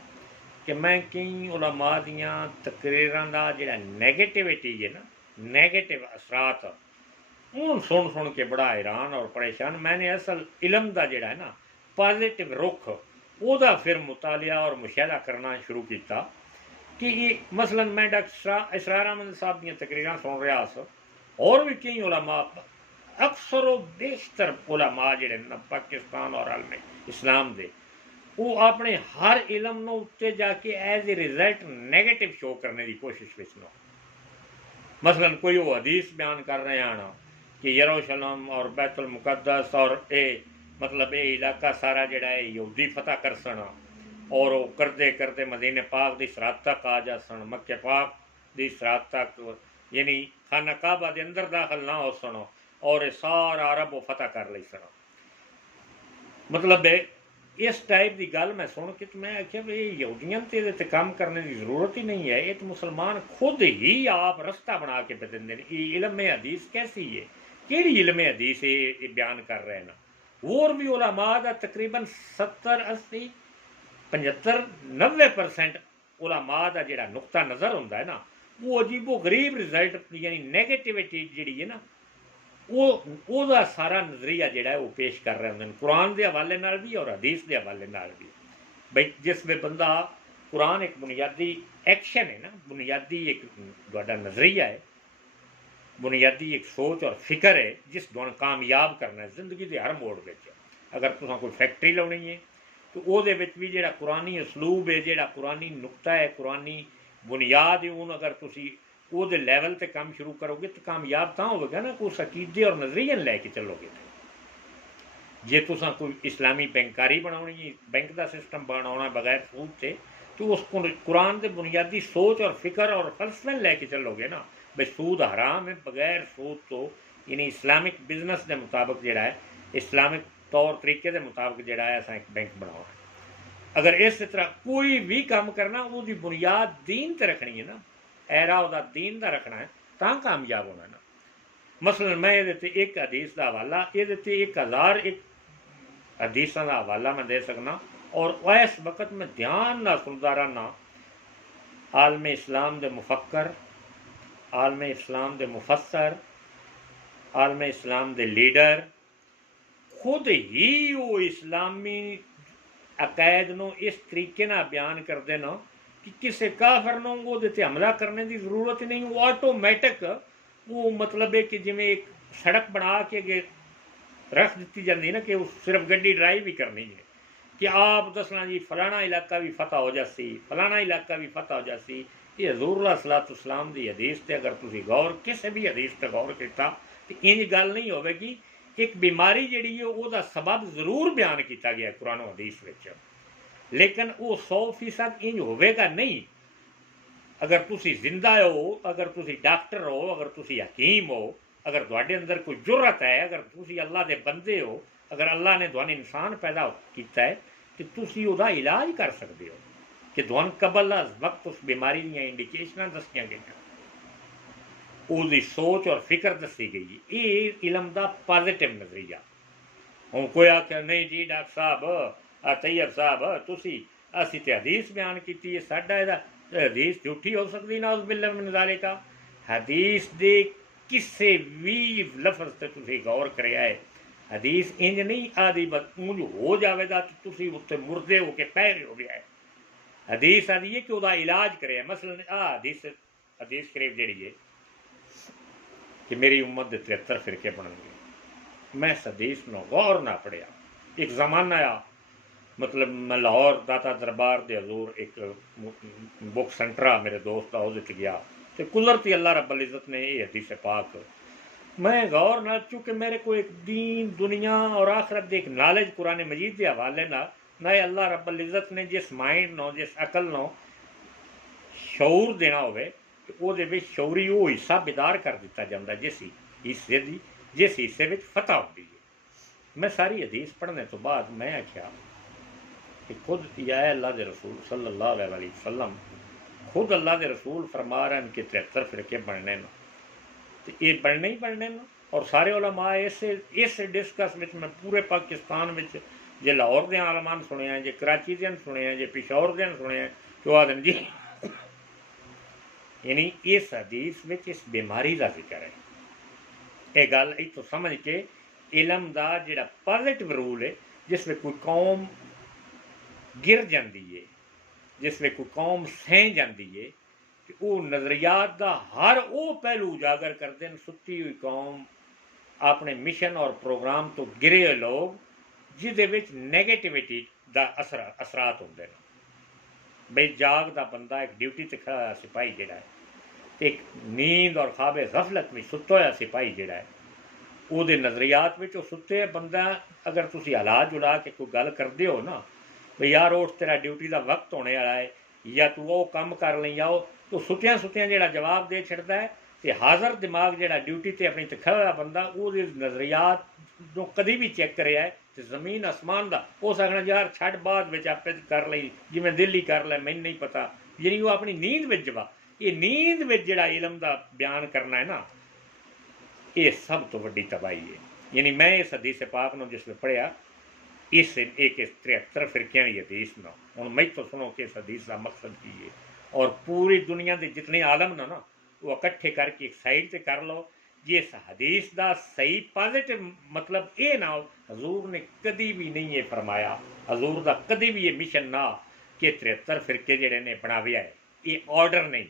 कि मैं कई उलमा दियां तकरीरां दा जिहड़ा नैगेटिविटी है ना, नैगेटिव असरात हूँ सुन सुन के बड़ा हैरान और परेशान। मैंने असल इलम का जोड़ा है ना पॉजिटिव रुख वह फिर मुतालिया और मुशाहदा करना शुरू किया कि ये मसलन मैं डॉक्टर इसरार अहमद साहब दी तकरीरां सुन रहा स, और भी कई उलमा अक्सर बेशतर उलमा जिहड़े न पाकिस्तान और आलम इस्लाम दे वो अपने हर इलम नूं उत्ते जाके as a result negative show करने की कोशिश विच न। मसलन कोई वो हदीस बयान कर रहे हैं कि यरूशलेम और बैतुल मुकद्दस और ये मतलब ये इलाका सारा जिहड़ा है यहूदी फतह कर सन, और वो करते करते मदीने पाक की सराहत तक आ जा सन, मक्के पाक की सराहत तक यानी खाना काबा के अंदर दाखिल ना हो सन, और ये सारा अरब वो फतह कर ली सन। मतलब इस टाइप की गल मैं सुन के तो मैं आख्या भी यहूदियों तो ये काम करने की जरूरत ही नहीं है, ये तो मुसलमान खुद ही आप रस्ता बना के बदलते हैं। ये इल्म हदीस कैसी है, केड़ी इल्म हदीस ये बयान कर रहे हैं। और भी उलमा दा तकरीबन 70 80 75 90% उलमा दा जिहड़ा नुक्ता नज़र होंदा है ना वो अजीबो गरीब रिजल्ट यानी नैगेटिविटी जिहड़ी है ना वो सारा नज़रिया जोड़ा है वो पेश कर रहे होंगे कुरान के हवाले नाल भी और हदीस के हवाले नाल भी। बई जिस वे बंदा कुरान एक बुनियादी एक्शन है ना, बुनियादी एक तुहाडा नज़रिया है, बुनियादी एक सोच और फिक्र है जिस तुहानूं कामयाब करना है जिंदगी के हर मोड़ में। अगर तुसां कोई फैक्ट्री लाउणी है तो ਉਹਦੇ ਵਿੱਚ भी जिहड़ा कुरानी असलूब है, जिहड़ा कुरानी नुक्ता है, कुरानी बुनियाद है, उन अगर तुसी ਉਹਦੇ ਲੈਵਲ ਤੇ ਕੰਮ शुरू करोगे तो कामयाब ਤਾਂ ਹੋਵੇਗਾ ना उस अकीदे और नज़रिए लैके चलोगे। जे तुसां कोई इस्लामी बैंकारी बनानी, बैंक का सिस्टम बनाना बगैर सूद से, तो उसको कुरान के बुनियादी सोच और फिक्र और फलसफे लैके चलोगे ना भाई सूद हराम है, बगैर सूद तो यानी इस्लामिक बिजनेस के मुताबिक जोड़ा है, इस्लामिक तौर तरीके के मुताबिक जोड़ा है असा एक बैंक बनाना। अगर इस तरह कोई भी काम करना वो बुनियाद दीन ते रखनी है ना, ऐरा वह दीन का रखना है तो कामयाब होना ना। मसलन मैं ये एक हदीस का हवाला ये 1000 एक हदीसा का हवाला मैं दे सकना, और इस वक्त मैं ध्यान ना सुनता रहना आलम इस्लाम के मुफक्कर, आलम इस्लाम के मुफसर, आलम इस्लाम के लीडर खुद ही वो इस्लामी अकैद नूं इस तरीके नाल बयान करते हैं कि किसी काफर नूं उहदे ते हमला करने की जरूरत नहीं। वो ऑटोमैटिक वो मतलब है कि जिवें एक सड़क बना के अगे रख दी जाती ना कि सिर्फ गड्डी ड्राइव ही करनी है कि आप दसना जी फलाना इलाका भी फतह हो जासी, फलाना इलाका भी फतह हो जासी। ये हजूर सलाम की हदीस से अगर तुम गौर किसी भी हदीस पर गौर किया तो इंज गल नहीं होगी। एक बीमारी जी है वह सबब जरूर बयान किया गया कुरान हदीस में, लेकिन वो 100% इंज होगा नहीं। अगर तुम जिंदा हो, अगर तुम डॉक्टर हो, अगर तुम हकीम हो, अगर तुहाडे अंदर कोई जुर्रत है, अगर तुम अल्लाह के बंदे हो, अगर अल्लाह ने तुहानू इंसान पैदा किया है तो तुम उसका इलाज कर सकते हो कि तुहानू कबल वक्त उस बीमारी दी इंडिकेशन दसिया गई, उसकी सोच और फिक्र दसी गई। ये इलम का पॉजिटिव नज़रिया। हूँ कोई आख्या नहीं जी डॉक्टर साहब तैयब साहब तुसी असी तो हदीस बयान की है, साडा इहदा हदीस झूठी हो सकती ना उस बिल्ल मिन का। हदीस के किसी भी लफज से तुसी गौर कराया है। हदीस इंज नहीं आदि ऊंज हो जाएगा तो तुसी उत्ते मुर्दे हो के पै रहे हो गया है। हदीस आदि है कि वह इलाज करे। मसलन हदीस हदीस करीब जी है कि मेरी उम्मत के 73 फिरके बनेंगे। मैं इस हदीस न गौर ना पढ़िया। एक जमाना आ मतलब मैं लाहौर दाता दरबार दे हजूर एक बुक सेंटर आ मेरे दोस्त उहदे च गया तो कुदरती अल्लाह रब्बुल इज़्ज़त ने ये हदीस पाक मैं गौर ना, चूँकि मेरे को एक दीन दुनिया और आखरत की एक नॉलेज कुरान मजीद के हवाले ना अल्लाह रब्बुल इज़्ज़त ने जिस माइंड नो जिस अकल नो शऊर देना होवे तो ਉਹਦੇ ਵਿੱਚ ਸ਼ੌਰੀ ਉਹ ਹਿੱਸਾ ਬਿਦਾਰ कर दिता जाता जिस हिस्से की जिस हिस्से में फतह होती है। मैं सारी हदीस पढ़ने तो बाद मैं आख्या कि खुद या अल्लाह के रसूल सल्लल्लाहु अलैहि वसल्लम खुद अल्लाह के रसूल फरमा रहे हैं कि 73 फिरके बनने न तो ये बनने ही बनने न। और सारे उलमा इस डिस्कस में मैं पूरे पाकिस्तान में जे लाहौर के आलमान सुने जे कराची के सुने जे पिशौर के सुने तो आदम जी यानी इस हदीस में इस बीमारी का जिक्र है। ये गल इतों समझ के इलम का जोड़ा पॉजिटिव रूल है जिसमें कोई कौम गिर जाती है, जिसमें कोई कौम सह जाती है तो वो नज़रियात का हर वो पहलू उजागर करते हैं। सुती हुई कौम अपने मिशन और प्रोग्राम तो गिरे हुए लोग जिदे विच नैगेटिविटी का असरात होंगे हैं। बई जागदा बंदा एक ड्यूटी से खड़ा हुआ सिपाही जोड़ा है, एक नींद और ख्वाबे गफलत में सुता हुआ सिपाही जोड़ा है, वो नज़रियात में सुते बंदा अगर तुम हालात जुला के कोई गल करते हो ना भी यार उठ तेरा ड्यूटी का वक्त होने वाला है या तू वो काम कर ली आओ तो सुत्या सुत्या जो जवाब दे छड़ता है तो हाज़र दिमाग जो ड्यूटी से अपनी खड़ा हुआ बंदा वो नज़रियात जो कभी भी चेक करे है तो जमीन आसमान का हो सकना यार छड़ बाद में आपे कर ली जिमें दिल ही कर लै मैंने नहीं पता यानी वो अपनी नींद में जवा। ये नींद में जोड़ा इलम का बयान करना है ना ये सब तो वड्डी तबाही है। यानी मैं इस हदीस पाक ने जिसमें पढ़िया इस एक 73 फिरकियां की हदीस न हूँ मैं तो सुनो कि इस हदीस का मकसद की है और पूरी दुनिया के जितने आलम ना वो इकट्ठे करके एक साइड से कर लो जी इस हदीस का सही पॉजिटिव मतलब ये ना हजूर ने कभी भी नहीं ये फरमाया, हजूर का कभी भी ये मिशन ना कि 73 फिरके जोड़े ने बनाविया है। ये ऑर्डर नहीं,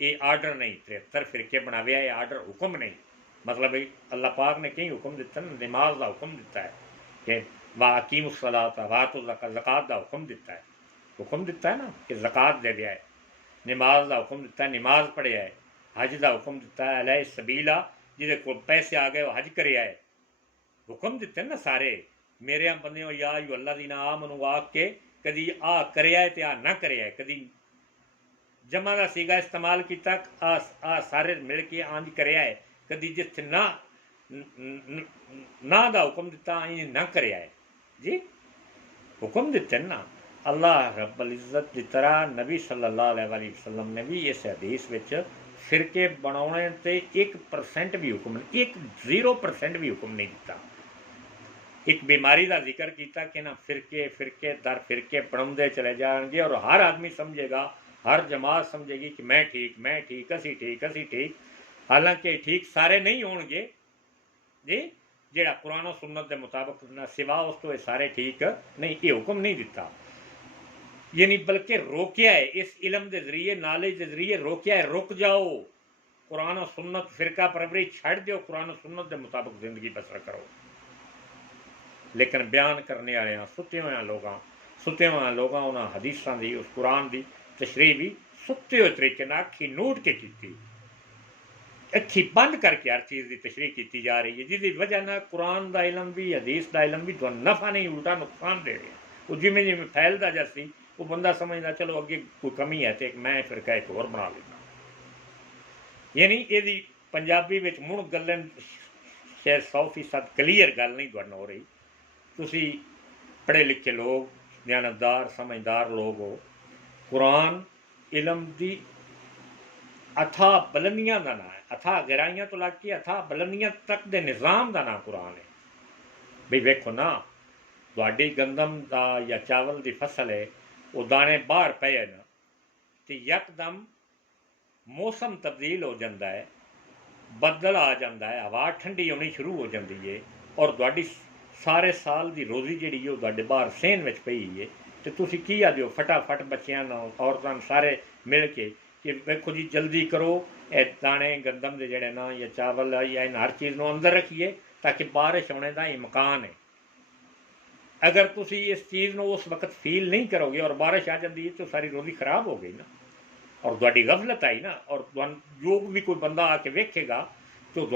ये आर्डर नहीं 73 फिरके बनाविया ये आर्डर हुक्म नहीं। मतलब अल्लाह पाक ने कई हुक्म दिता ना, नमाज का हुक्म दिता है कि वाकीम सलात वातो ज़कात का हुक्म दिता है, हुक्म दिता है ना कि ज़कात दे दिया है। नमाज का हुक्म दिता है, नमाज पढ़िया है। हज का हुक्म दिता है अलह सबीला जिदे को पैसे आ गए वो हज कर है। हुक्म दिते ना सारे मेरे बंदे या अल्लाह दी ना आ मनु आख के कदी आ करे तो आ ना करे कदी जमा का सीगा इस्तेमाल किया आ सारे मिल के आंज कराया है कभी जिथे ना का हुक्म दिता इंज ना कराया है जी हुक्म दिते ना। अल्लाह रब्बुल इज़्ज़त की तरह नबी सल्लल्लाहु अलैहि वसल्लम ने भी इस हदीस विच फिरके बनाने ते 1% भी हुक्म नहीं, 0% भी हुक्म नहीं दिता। एक बीमारी का जिक्र किया कि ना फिरके फिरके दर फिरके बनाते चले जाएंगे और हर आदमी समझेगा, हर जमात समझेगी कि मैं ठीक असी ठीक असी ठीक। हालांकि ठीक सारे नहीं होणगे जी, ਜਿਹੜਾ कुरान सुन्नत के मुताबिक सिवा उस तो सारे ठीक नहीं, ये हुक्म नहीं दिता, यानी बल्कि रोकया है इस इलम के जरिए, नॉलेज के जरिए रोकया है, रुक जाओ, कुरान सुन्नत फिरका परवरी छड़ दो, कुरान सुन्नत के मुताबिक जिंदगी बसर करो। लेकिन बयान करने वाले सुते हुए लोगों उन्होंने हदीसां की उस कुरान की तशरीह भी सुते हुए तरीके अखी नोट के की, अखी बंद करके हर चीज़ की तशरीह की जा रही है, जिसकी वजह न कुरान का इलम भी हदीस का इलम भी तो नफा नहीं उल्टा नुकसान दे रहे। वो जिमें जिमें फैलता जैसी वो बंदा समझदा चलो अगे कोई कमी है तो मैं फिर कह एक होर बना लेना। यानी यदि पंजाबी में मुड़ गल्लां शायद 100% क्लीयर गल नहीं तुहाडे नाल हो रही, तुसी पढ़े लिखे लोग, दयानतदार समझदार लोग हो, कुरान इलम की अथाह बुलंदियां का नाम है, अथाह गहराइयां तो लग के अथाह बुलंदियां तक के निज़ाम का नाम कुरान है। भी वेखो ना, तुहाडी गंदम का या चावल की फसल है, वो दाने बाहर पे न तो यकदम मौसम तब्दील हो जाता है, बदल आ जाता है, हवा ठंडी होनी शुरू हो जाती है, और तुहाडी सारे साल की रोज़ी जिहड़ी है तुहाडे बाहर सेहन विच पई है, तो तुसीं की आखदे हो फटाफट बच्चियां औरतां सारे मिल के कि वेखो जी जल्दी करो, ये दाने गंदम के जड़े ना या चावल या इन हर चीज़ को अंदर रखिए ताकि बारिश होने का इम्कान है। अगर तुसी इस चीज़ को उस वक्त फील नहीं करोगे और बारिश आ जाती है तो सारी रोज़ी खराब हो गई ना, और तुहाडी गफलत आई ना, और जो भी कोई बंदा आके वेखेगा तो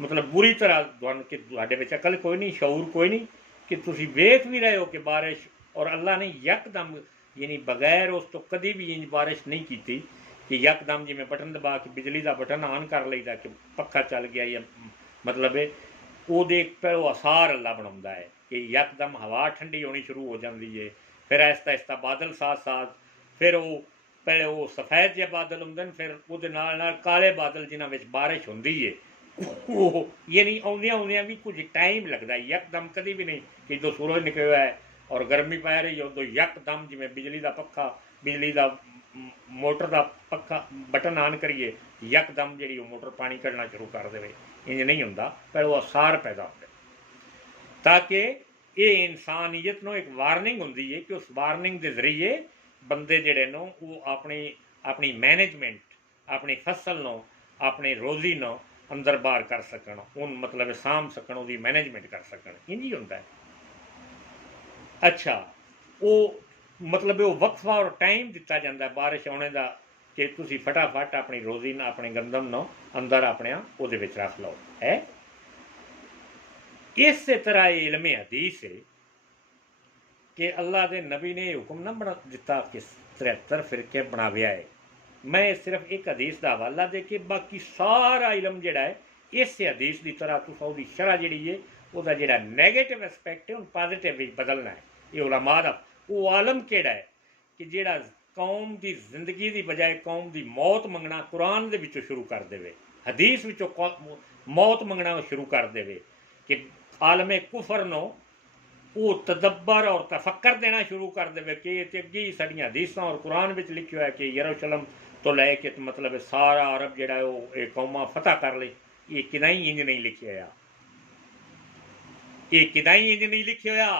मतलब बुरी तरह कि तुहाडे विच अकल कोई नहीं, शऊर कोई नहीं कि तुसी वेख भी रहे हो कि बारिश, और अल्लाह ने यकदम यानी बगैर उस तो कभी भी इंज बारिश नहीं की कि यकदम जिमें बटन दबा के बिजली का बटन ऑन कर लईदा कि पक्खा चल गया, या मतलब वो देख पे वो आसार अल्लाह बनाता है कि यकदम हवा ठंडी होनी शुरू हो जाती है, फिर आहिस्ता आहिस्ता बादल साथ साथ, फिर वो पहले वो सफेद जे बादल होंगे, फिर वो काले बादल जिन्हों में बारिश होंगी है, वो यानी आउंदियां भी कुछ टाइम लगता है, यकदम कभी भी नहीं कि जो सूरज निकल हुआ है और गर्मी पै रही हो तो यकदम जिमें बिजली का पक्खा, बिजली का मोटर का पक्खा बटन ऑन करिए यकदम जी मोटर पानी कढ़ना शुरू कर दे, इंज नहीं होंदा, पर वो आसार पैदा होते ताकि ये इंसानियत को एक वार्निंग होंदी है कि उस वार्निंग के जरिए बंदे जड़े नो वो अपनी मैनेजमेंट, अपनी फसल नो, अपनी रोज़ी नो अंदर बाहर कर सकन, उन मतलब साम सकन, उसकी मैनेजमेंट कर सकन, इंज ही होंदा है। अच्छा, वो मतलब वो वक्फा और टाइम दिता जाता है बारिश आने का कि तुसी फटाफट अपनी रोज़ी ना अपने गंदम नो अंदर अपने वो रख लो है। इस तरह ये इल्म हदीस है कि अल्लाह के नबी ने हुक्म ना बना दिता कि 73 फिरके बनाया है। मैं सिर्फ एक हदीस का हवाला दे के बाकी सारा इलम जोड़ा है इस हदीस की तरह तुस उसकी शरह जी है वह जो नैगेटिव एस्पैक्ट है उन पॉजिटिव बदलना है। ये उलमा का वो आलम केड़ा है कि जेड़ा कौम की जिंदगी की बजाय कौम की मौत मंगना कुरान दे विचों शुरू कर दे, हदीस विचों मौत मंगना शुरू कर दे कि आलम कुफर नो वो तदब्बर और तफक्कर देना शुरू कर दे कि अगे ही साड़ियां हदीसां और कुरान में लिखा है कि यरूशलेम तो लैके मतलब सारा अरब जोड़ा है वो कौमा फतह कर ले। ये किदाई इंज नहीं लिखे होया, ये किदाई इंज नहीं लिखे होया।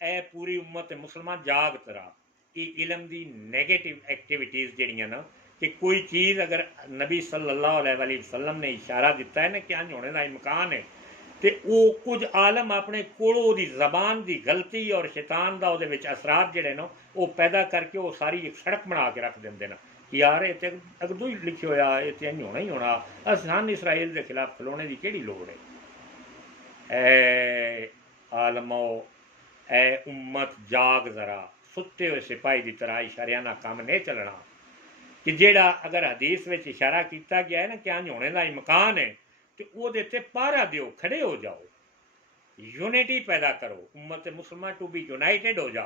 ए पूरी उम्मत मुसलमान जाग तरह ये इलम की नैगेटिव एक्टिविटीज़ जड़ियाँ ना कि कोई चीज़ अगर नबी सल्लल्लाहु अलैहि वसल्लम ने इशारा दिता है ना कि अंज होने का इम्कान है तो वो कुछ आलम अपने कोलों दी जबान की गलती और शैतान का वो असरात जड़े ना वो पैदा करके वो सारी एक सड़क बना के रख देंगे ना कि यार ये तो अगदों ही लिखे होया, ये तो इंज होना ही होना, असान इसराइल के खिलाफ खलोने की केड़ी लोड़ है। ए आलमो ए उम्मत जाग जरा, सुते हुए सिपाही की तरह इशारियां काम नहीं चलना कि जेड़ा अगर हदीस में इशारा किया गया है ना कि अंज होने का इम्कान है तो वो पहरा दियो, खड़े हो जाओ, यूनिटी पैदा करो, उम्मत मुसलमान टू बी यूनाइटेड हो जा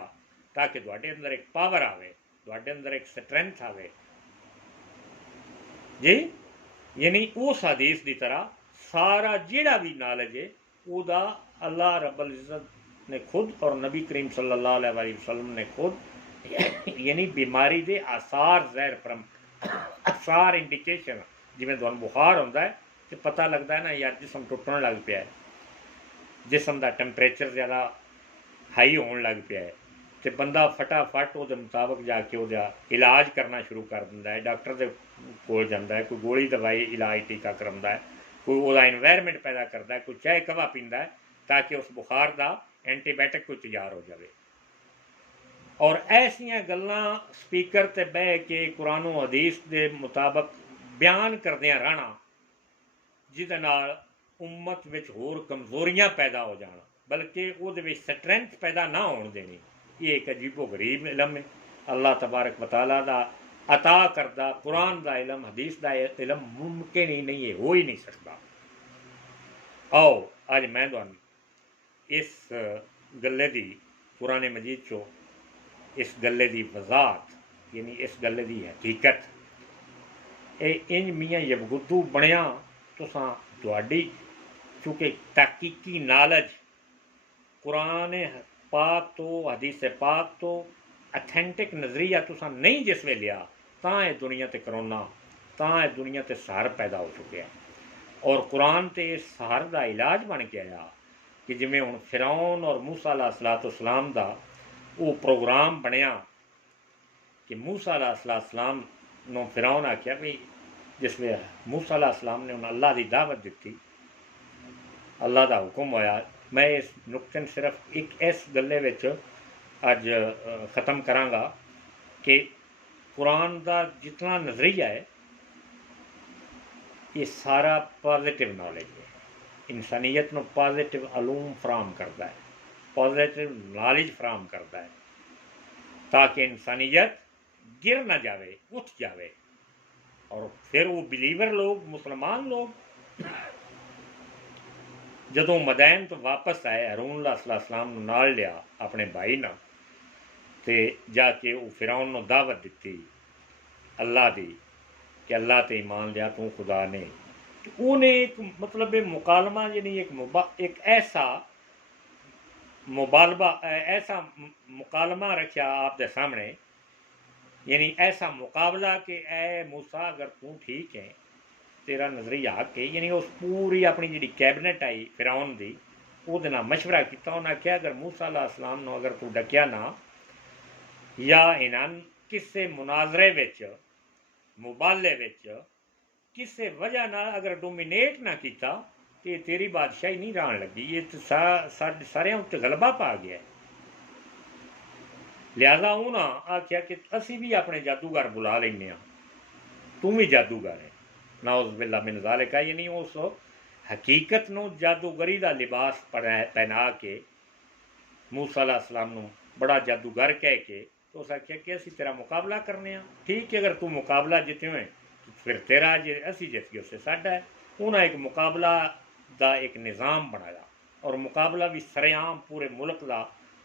ताकि तुहाडे अंदर एक पावर आवे, तुहाडे अंदर एक स्ट्रेंथ आवे जी। यानी उस हदीस की तरह सारा जेड़ा भी नॉलेज है वह अल्लाह रब्बुल इज़्ज़त ने खुद और नबी करीम सल्लल्लाहु अलैहि वसल्लम ने खुद यानी बीमारी के आसार ज़ाहिर फरम आसार इंडिकेशन जिवें तुहानूं बुखार हुंदा है तो पता लगता है ना यार जिसम टुटन लग पिया है, जिसम का टैंपरेचर ज़्यादा हाई होने लग पिया है, तो बंदा फटाफट वो मुताबिक जाके वो इलाज करना शुरू कर दिंदा है, डॉक्टर के कोल जांदा है, कोई गोली दवाई इलाज टीका करांदा है, कोई वो एनवायरनमेंट पैदा करता है, कोई चाय कवा पींदा है ताकि उस बुखार का एंटीबायोटिक कोई तैयार हो जाए। और ऐसियां गल्लां स्पीकर ते बह के कुरान हदीस के मुताबिक बयान करदियां रहना जिहदे नाल उम्मत विच होर कमजोरियां पैदा हो जाण, बल्कि उहदे विच स्ट्रेंथ पैदा ना होण देनी। ये एक अजीबो गरीब इलम है। अल्लाह तबारक व तआला दा अता करदा कुरान का इलम, हदीस का इलम मुमकिन ही नहीं है, हो ही नहीं सकता। आओ अज मैं तुहानूं इस गल्ले दी कुरान मजीद चो इस गल्ले की वजाहत यानी इस गल्ले की हकीकत इंज मियाँ यबगुद्दू बनया तुसां तुहाडी चूँकि तहकीकी नालेज कुरान पाक तो हदीस पाक तो अथेंटिक नज़रिया तुसां नहीं जिस वे लिया तां ये दुनिया ते करोना, तां ये दुनिया ते सहर पैदा हो चुके हैं। और कुरान ते इस सहर का इलाज बन के आया कि जिमें हुण फिरौन और मूसा अलैहिस्सलाम दा वो प्रोग्राम बनया कि मूसा अलैहिस्सलाम नूं फिरौन आख्या भी जिसले मूसा अलैहिस्सलाम ने उन्हें अल्लाह की दावत दी, अल्लाह का हुक्म होया। मैं इस नुक्ते सिर्फ एक इस गल्ले विच अज ख़त्म करांगा कि कुरान का जितना नज़रिया है ये सारा पॉजिटिव नॉलेज है, इंसानियत में पॉजिटिव अलूम फराम करता है, पॉजिटिव नॉलेज फराम करता है ताकि इंसानियत गिर ना जाए, उठ जाए। और फिर वो बिलीवर लोग, मुसलमान लोग जदों मदैन तो वापस आए, हारून अलैहिस्सलाम नाल लिया अपने भाई ना, ते जाके वो फिरौन नूं दावत दी अल्लाह दी कि अल्लाह ते ईमान लिया तू खुदा ने, तो उन्हें एक मतलब मुकालमा यानी एक ऐसा मुबालबा ऐसा मुकालमा रखा आपके सामने, यानी ऐसा मुकाबला कि ए मूसा अगर तू ठीक है, तेरा नज़रिया हक है, यानी उस पूरी अपनी जी कैबिनेट आई फिरौन की वो मशवरा किया। उन्हें आख्या अगर मूसा अलैहिस्सलाम नूं अगर तू डकिया ना या इन्हां किसी मुनाजरे विच मुबाले विच किसी वजह ना अगर डोमीनेट ना किया तो तेरी बादशाही नहीं रहन लगी, ये तो सारे उत्ते गलबा पा गया। लिहाजा उन्हें आख्या कि असी भी अपने जादूगर बुला लें, तू भी जादूगर है, नाउज़ बिल्लाह मिन ज़ालिका, यानी उस हकीकत नूं जादूगरी का लिबास पहना के मूसा अलैहिस्सलाम नूं बड़ा जादूगर कह के तो उस आख्या कि असी तेरा मुकाबला करने, ठीक है अगर तू मुकाबला जिते हुए फिर तेरा, जे असी जित गए उससे साडा है। उन्हें एक मुकाबला का एक निज़ाम बनाया और मुकाबला भी सरेआम पूरे मुल्क का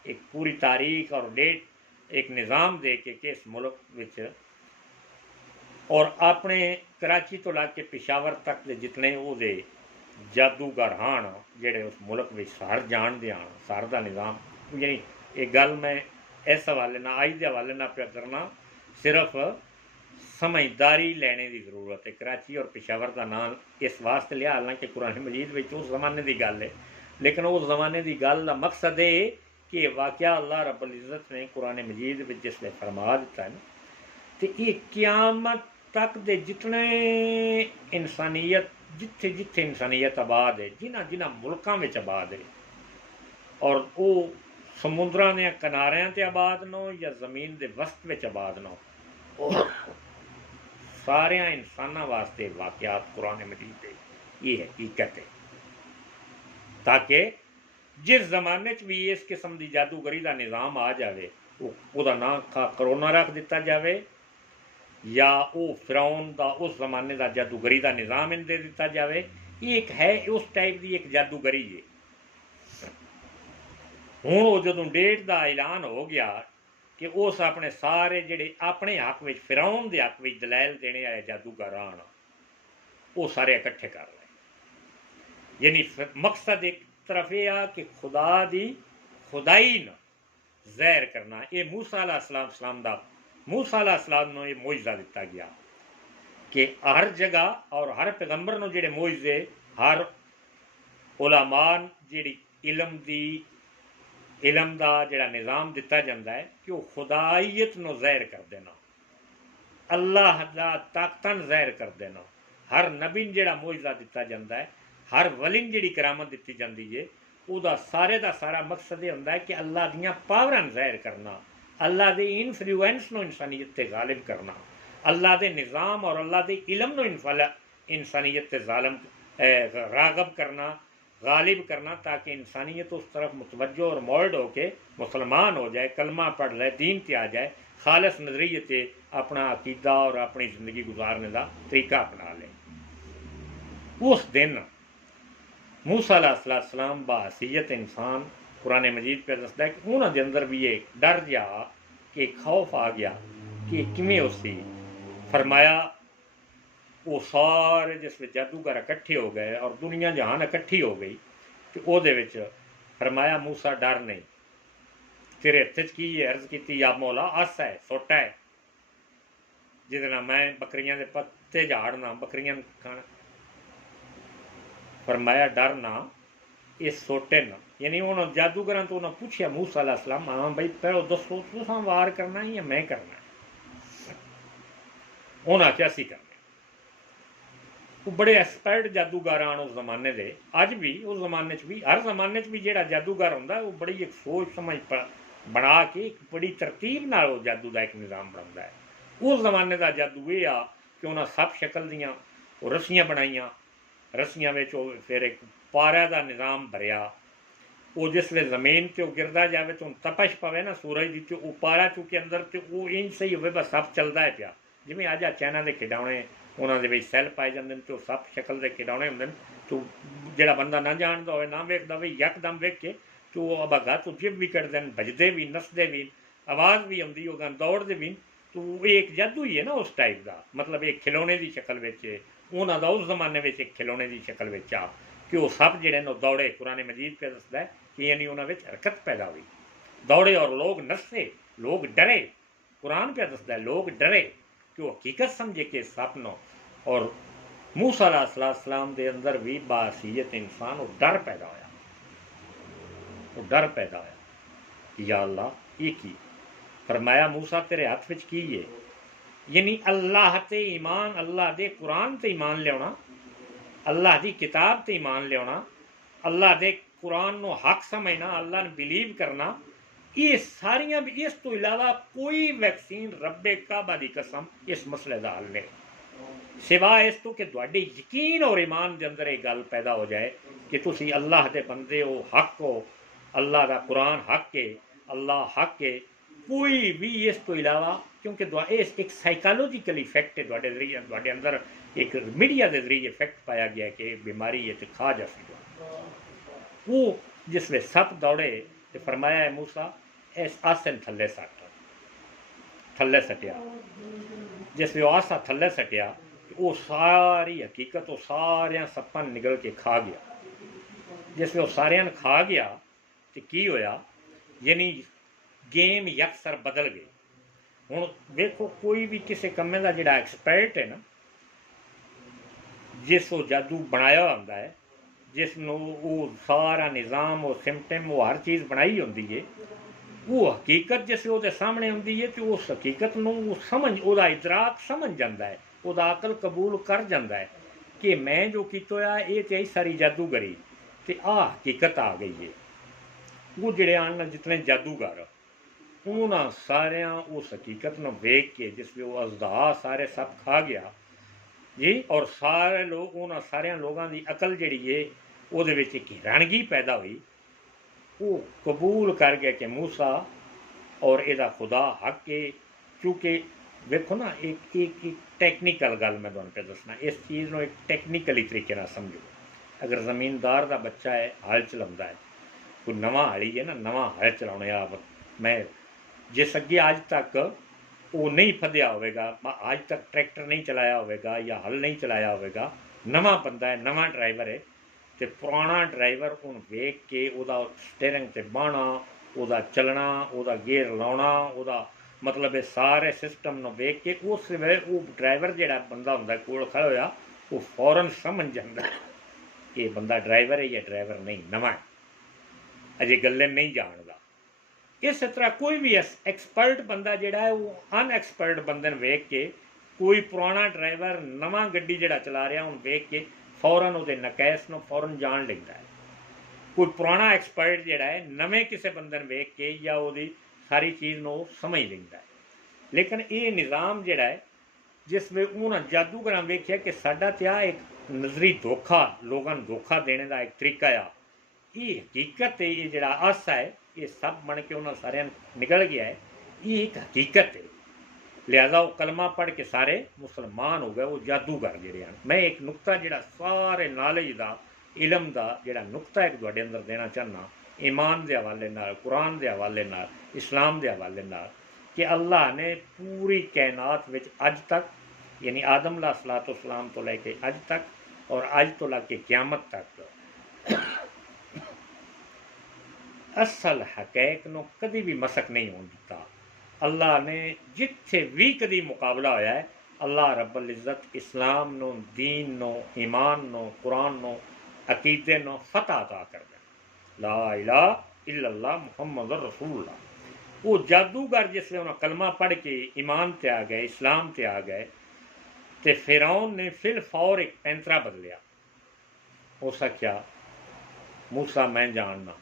एक पूरी तारीख और डेट एक निज़ाम दे के कि इस मुल्क विच और अपने कराची तो ला के पेशावर तक के जितने वो जादूगर हैं जेडे उस मुल्क में सहर जानते हैं, सहर का निज़ाम, यानी एक गल मैं इस हवाले ना अज के हवाले ना पे करना, सिर्फ समझदारी लेने की जरूरत है। कराची और पेशावर का नाम इस वास्ते लिया, हालांकि कुरान मजीद में उस जमाने की गल है, लेकिन उस जमाने की गल का मकसद है कि वाकया अल्लाह रब्बुल इज़्ज़त ने कुरान मजीद में जिसने फरमा दिता है ना, तो ये क़यामत तक दे जितने इंसानियत जिथे जिथे इंसानियत आबाद है, जिन्होंने जिन्होंने मुल्कों में आबाद है, और वो समुद्रां के किनारियां ते आबाद नो या जमीन के वसत में आबाद नो, सारे इंसानों वास्ते वाकयात कुरान मजीद ये हकीकत है ताकि जिस जमाने भी इस किस्म की जादूगरी का निज़ाम आ जाए वह नाम करोना रख दिता जाए या वो फिरौन का उस जमाने का जादूगरी का निज़ाम इन दे दिता जाए। ये एक है उस टाइप की एक जादूगरी है। हुण वो जदों डेट का ऐलान हो गया कि उस अपने सारे जिहड़े अपने हक में फिरौन के हक में दलैल देने वाले जादूगर आन वो सारे इकट्ठे कर ले, यानी मकसद एक तरफ यह आ कि खुदा की खुदाई न ज़ाहिर करना। ये मूसा अलैहिस्सलाम का मूसा अलैहिस्सलाम नूं ये मुइज़ा दिता गया कि हर जगह और हर पैगंबर नूं जिहड़े मोइज़े हर उलमान जिहड़ी इलम दा जिहड़ा निज़ाम दिता जाता है कि वह खुदाईयत नूं ज़ाहिर करदे न, अल्लाह दा ताकतां ज़ाहिर करदे न। हर नबी जिहड़ा मोइज़ा दिता जाता है, हर वली जिहड़ी करामत दिती जाती है, ਉਹਦਾ ਸਾਰੇ ਦਾ ਸਾਰਾ ਮਕਸਦ ਇਹ ਹੁੰਦਾ ਹੈ ਕਿ ਅੱਲਾ ਦੀਆਂ ਪਾਵਰਾਂ ਜ਼ਾਹਿਰ ਕਰਨਾ, ਅੱਲਾ ਦੇ ਇਨਫਲੂਐਂਸ ਨੂੰ ਇਨਸਾਨੀਅਤ 'ਤੇ ਗਾਲਿਬ ਕਰਨਾ, ਅੱਲਾ ਦੇ ਨਿਜ਼ਾਮ ਔਰ ਅੱਲਾ ਦੇ ਇਲਮ ਨੂੰ ਇਨਸਾਨੀਅਤ 'ਤੇ रागब करना, गालिब करना, ताकि इंसानियत उस तरफ मुतवज्जो और मोल्ड होके मुसलमान हो जाए, कलमा पढ़ ले, दीन पे आ जाए, खालिस नज़रिए से अपना अकीदा और अपनी ज़िंदगी गुजारने का तरीका अपना ले। उस दिन मूसा अलैहिस्सलाम बहसीयत इंसान कुरान मजीद पे दसदा है कि उन्होंने अंदर भी एक डर जा कि खौफ आ गया कि किमें उसी फरमाया वो सारे जिस जादूगर इकट्ठे हो गए और दुनिया जहान इकट्ठी हो गई तो ਉਹਦੇ ਵਿੱਚ फरमाया मूसा डर नहीं, तेरे हत्थ च की है? अर्ज की या मौला आस है, सोटा है जिहदे नाल मैं बकरियां दे पत्ते झाड़ना, बकरियां खाना। फरमाया डर ना, ये सोटे ना। यानी उन्होंने जादूगर तो उन्हें पूछा मूसा अलैहिस्सलाम, हाँ भाई पहले दसो तुसां वार करना है या मैं करना है? उन्हें आख्या असीं करना। वो बड़े एक्सपर्ट जादूगर आन उस जमाने दे, अज भी उस जमाने भी, हर जमाने भी जिहड़ा जादूगर हुंदा वो बड़ी एक सोच समझ बना के एक बड़ी तरतीब नाल वो जादू का एक निज़ाम बनाता है। उस जमाने का जादू ये आ कि उन्हें सब शक्ल दियां रस्सियां बनाईयां, रस्सियां विच फिर एक पारा का निज़ाम भरिया, वो जिसले जमीन से गिरदा जाए तो तपश पवे ना सूरज की, तो पारा चूंकि अंदर तो वो इंज सही हो बस सब चलता है पिया। जिमें अज चाइना के खिडौने उन्होंने सैल पाए जाते तो सब शक्ल के खिडौने होंगे, तो जोड़ा बंदा ना जानता हो ना वेखता हो यकदम वेख के तो अभागा तो जिब भी कटते हैं, भजते भी, नसते भी, आवाज़ भी आती होगा, दौड़ते भी, तो एक जादू ही है ना उस टाइप का। मतलब एक खिलौने की शक्ल में उन्हों का उस जमाने में एक खिलौने की शक्ल में आ कि वो सब जोड़े दौड़े। कुरान मजीद पे दसदा है कि यानी उन्होंने हरकत पैदा हुई, दौड़े और लोग नसे, लोग डरे। कुरान पे दसदा है लोग डरे कि वो हकीकत समझे कि सपनों। और मूसा अलैहिस्सलाम दे अंदर भी बासीयत इंसान वो डर पैदा होया, वो डर पैदा होया। या अल्लाह ये की फरमाया मूसा तेरे हाथ विच की है? यानी अल्लाह ते ईमान, अल्लाह दे कुरान ते ईमान लियाना, अल्लाह दी किताब ते ईमान लियाना, अल्लाह दे कुरान नो हक समझना, अल्लाह ने बिलीव करना, ये सारियां भी। इस तो इलावा कोई वैक्सीन रब्बे काबा दी कसम इस मसले का हल नहीं, सिवाय इस तो कि तुहाडे यकीन और ईमान के अंदर एक गल पैदा हो जाए कि तुसी अल्लाह दे बंदे हो, हक हो, अल्लाह का कुरान हक है, अल्लाह हक है। कोई भी इस तो इलावा, क्योंकि एक साइकोलॉजिकल इफेक्ट है तुहाडे जरिए, तुहाडे अंदर एक मीडिया के जरिए इफेक्ट पाया गया कि बीमारी है तो खा जा सकता। वो जिसले सप दौड़े तो फरमाया है मूसा इस आसन थले सट, थले सटिया। जिसले वो आसा थले सटिया वो सारी हकीकत वो सारिया सप्पां निकल के खा गया। जिसले वो सारिया खा गया तो की होया, यानी गेम यकसर बदल गई। हुण देखो कोई भी किसी कम्मे का जिहड़ा एक्सपर्ट है ना, जिस वो जादू बनाया होंदा है, जिसनों वो सारा निज़ाम वो सिमटम वो हर चीज़ बनाई होंदी है, वो हकीकत जिस वो सामने होंदी है तो उस हकीकत नूं वो समझ, उसका इदराक समझ जाता है, उसका अकल कबूल कर जाता है कि मैं जो किया ये तो यही सारी जादूगरी तो आ हकीकत आ गई है। वो जिहड़े आन जितने जादूगर उन्होंने सारिया उस हकीकत में वेख के जिसमें वो अजदा सारे सब खा गया जी, और सारे लोग उन्होंने सारिया लोगों की अकल जिहड़ी है वो एक हैरानगी पैदा हुई। वो कबूल कर गया कि मूसा और इहदा खुदा हक है। क्योंकि देखो ना एक एक, एक टेक्निकल गल मैं तुहानूं पे दसना, इस चीज़ को एक टेक्निकली तरीके नाल समझो। अगर ज़मीनदार का बच्चा है हल चलाता है, कोई नवा हली है ना, नवा हल चलाने वाला, मैं जिस अगे अज तक वो नहीं फद्या होगा, अज तक ट्रैक्टर नहीं चलाया होगा या हल नहीं चलाया होगा, नवा बंदा है, नवा ड्राइवर है, तो पुराना ड्राइवर हूँ वेख के वह स्टेयरिंग से बहना, वह चलना, वह गेयर लाना, वह मतलब इस सारे सिस्टम ਨੂੰ ਵੇਖ ਕੇ ਉਸ ਵੇਲੇ ਉਹ ਡਰਾਈਵਰ ਜਿਹੜਾ ਬੰਦਾ ਹੁੰਦਾ ਕੋਲ ਖੜਾ ਹੋਇਆ ਉਹ ਫੌਰਨ ਸਮਝ ਜਾਂਦਾ ਕਿ ਇਹ ਬੰਦਾ ਡਰਾਈਵਰ ਹੈ ਜਾਂ ਡਰਾਈਵਰ ਨਹੀਂ, ਨਵਾਂ ਹੈ, ਅਜੇ ਗੱਲੇ ਨਹੀਂ ਜਾਣਦਾ। ਇਸ ਤਰ੍ਹਾਂ ਕੋਈ ਵੀ ਐਕਸਪਰਟ ਬੰਦਾ ਜਿਹੜਾ ਹੈ ਉਹ ਅਨਐਕਸਪਰਟ ਬੰਦੇ ਨੂੰ ਵੇਖ ਕੇ, ਕੋਈ ਪੁਰਾਣਾ ਡਰਾਈਵਰ ਨਵਾਂ ਗੱਡੀ ਜਿਹੜਾ ਚਲਾ ਰਿਹਾ ਉਹਨੂੰ ਵੇਖ ਕੇ ਫੌਰਨ ਉਹਦੇ ਨਕੈਸ ਨੂੰ ਫੌਰਨ ਜਾਣ ਲੈਂਦਾ ਹੈ। ਕੋਈ ਪੁਰਾਣਾ ਐਕਸਪਰਟ ਜਿਹੜਾ ਹੈ ਨਵੇਂ ਕਿਸੇ ਬੰਦੇ ਨੂੰ ਵੇਖ ਕੇ ਜਾਂ ਉਹਦੀ ਸਾਰੀ ਚੀਜ਼ ਨੂੰ ਸਮਝ ਲੈਂਦਾ ਹੈ। ਲੇਕਿਨ ਇਹ ਨਿਜ਼ਾਮ ਜਿਹੜਾ ਹੈ ਜਿਸ ਵਿੱਚ ਉਹਨਾਂ ਜਾਦੂਗਰਾਂ ਵੇਖਿਆ ਕਿ ਸਾਡਾ ਤੇ ਆ ਇੱਕ ਨਜ਼ਰੀ ਧੋਖਾ, ਲੋਕਾਂ ਨੂੰ ਧੋਖਾ ਦੇਣੇ ਦਾ ਇੱਕ ਤਰੀਕਾ ਆ, ਇਹ ਹਕੀਕਤ ਹੈ, ਇਹ ਜਿਹੜਾ ਆਸਾ ਹੈ ਇਹ ਸਭ ਬਣ ਕੇ ਉਹਨਾਂ ਸਾਰਿਆਂ ਨੂੰ ਨਿਕਲ ਗਿਆ ਹੈ, ਇਹ ਇੱਕ ਹਕੀਕਤ ਹੈ। ਲਿਹਾਜ਼ਾ ਉਹ ਕਲਮਾ ਪੜ੍ਹ ਕੇ ਸਾਰੇ ਮੁਸਲਮਾਨ ਹੋ ਗਏ, ਉਹ ਜਾਦੂਗਰ ਜਿਹੜੇ ਹਨ। ਮੈਂ ਇੱਕ ਨੁਕਤਾ ਜਿਹੜਾ ਸਾਰੇ ਨਾਲੇਜ ਦਾ, ਇਲਮ ਦਾ ਜਿਹੜਾ ਨੁਕਤਾ ਇੱਕ ਤੁਹਾਡੇ ਅੰਦਰ ਦੇਣਾ ਚਾਹੁੰਦਾ, ईमान के हवाले नाल, कुरान के हवाले नाल, इस्लाम के हवाले नाल, कि अल्लाह ने पूरी कायनात विच अज तक, यानी आदम अलैहिस्सलाम तो लैके अज तक और अज तो लैके क़यामत तक असल हकैक नूं कदी भी मसक नहीं होण दिता। अल्लाह ने जिथे भी कदी मुकाबला होया है, अल्लाह रब्बुल इज़्ज़त इस्लाम नूं, दीन नूं, ईमान नूं, कुरान नूं, अकीदे नूं फतह अता करदा। ला इलाहा इल्लल्लाह मुहम्मद रसूलुल्लाह। वो जादूगर जिसले उन्हें कलमा पढ़ के ईमान ते आ गए, इस्लाम ते आ गए, तो फिरौन ने फिल फौर एक पैंतरा बदलिया। उस आख्या मूसा मैं जानना,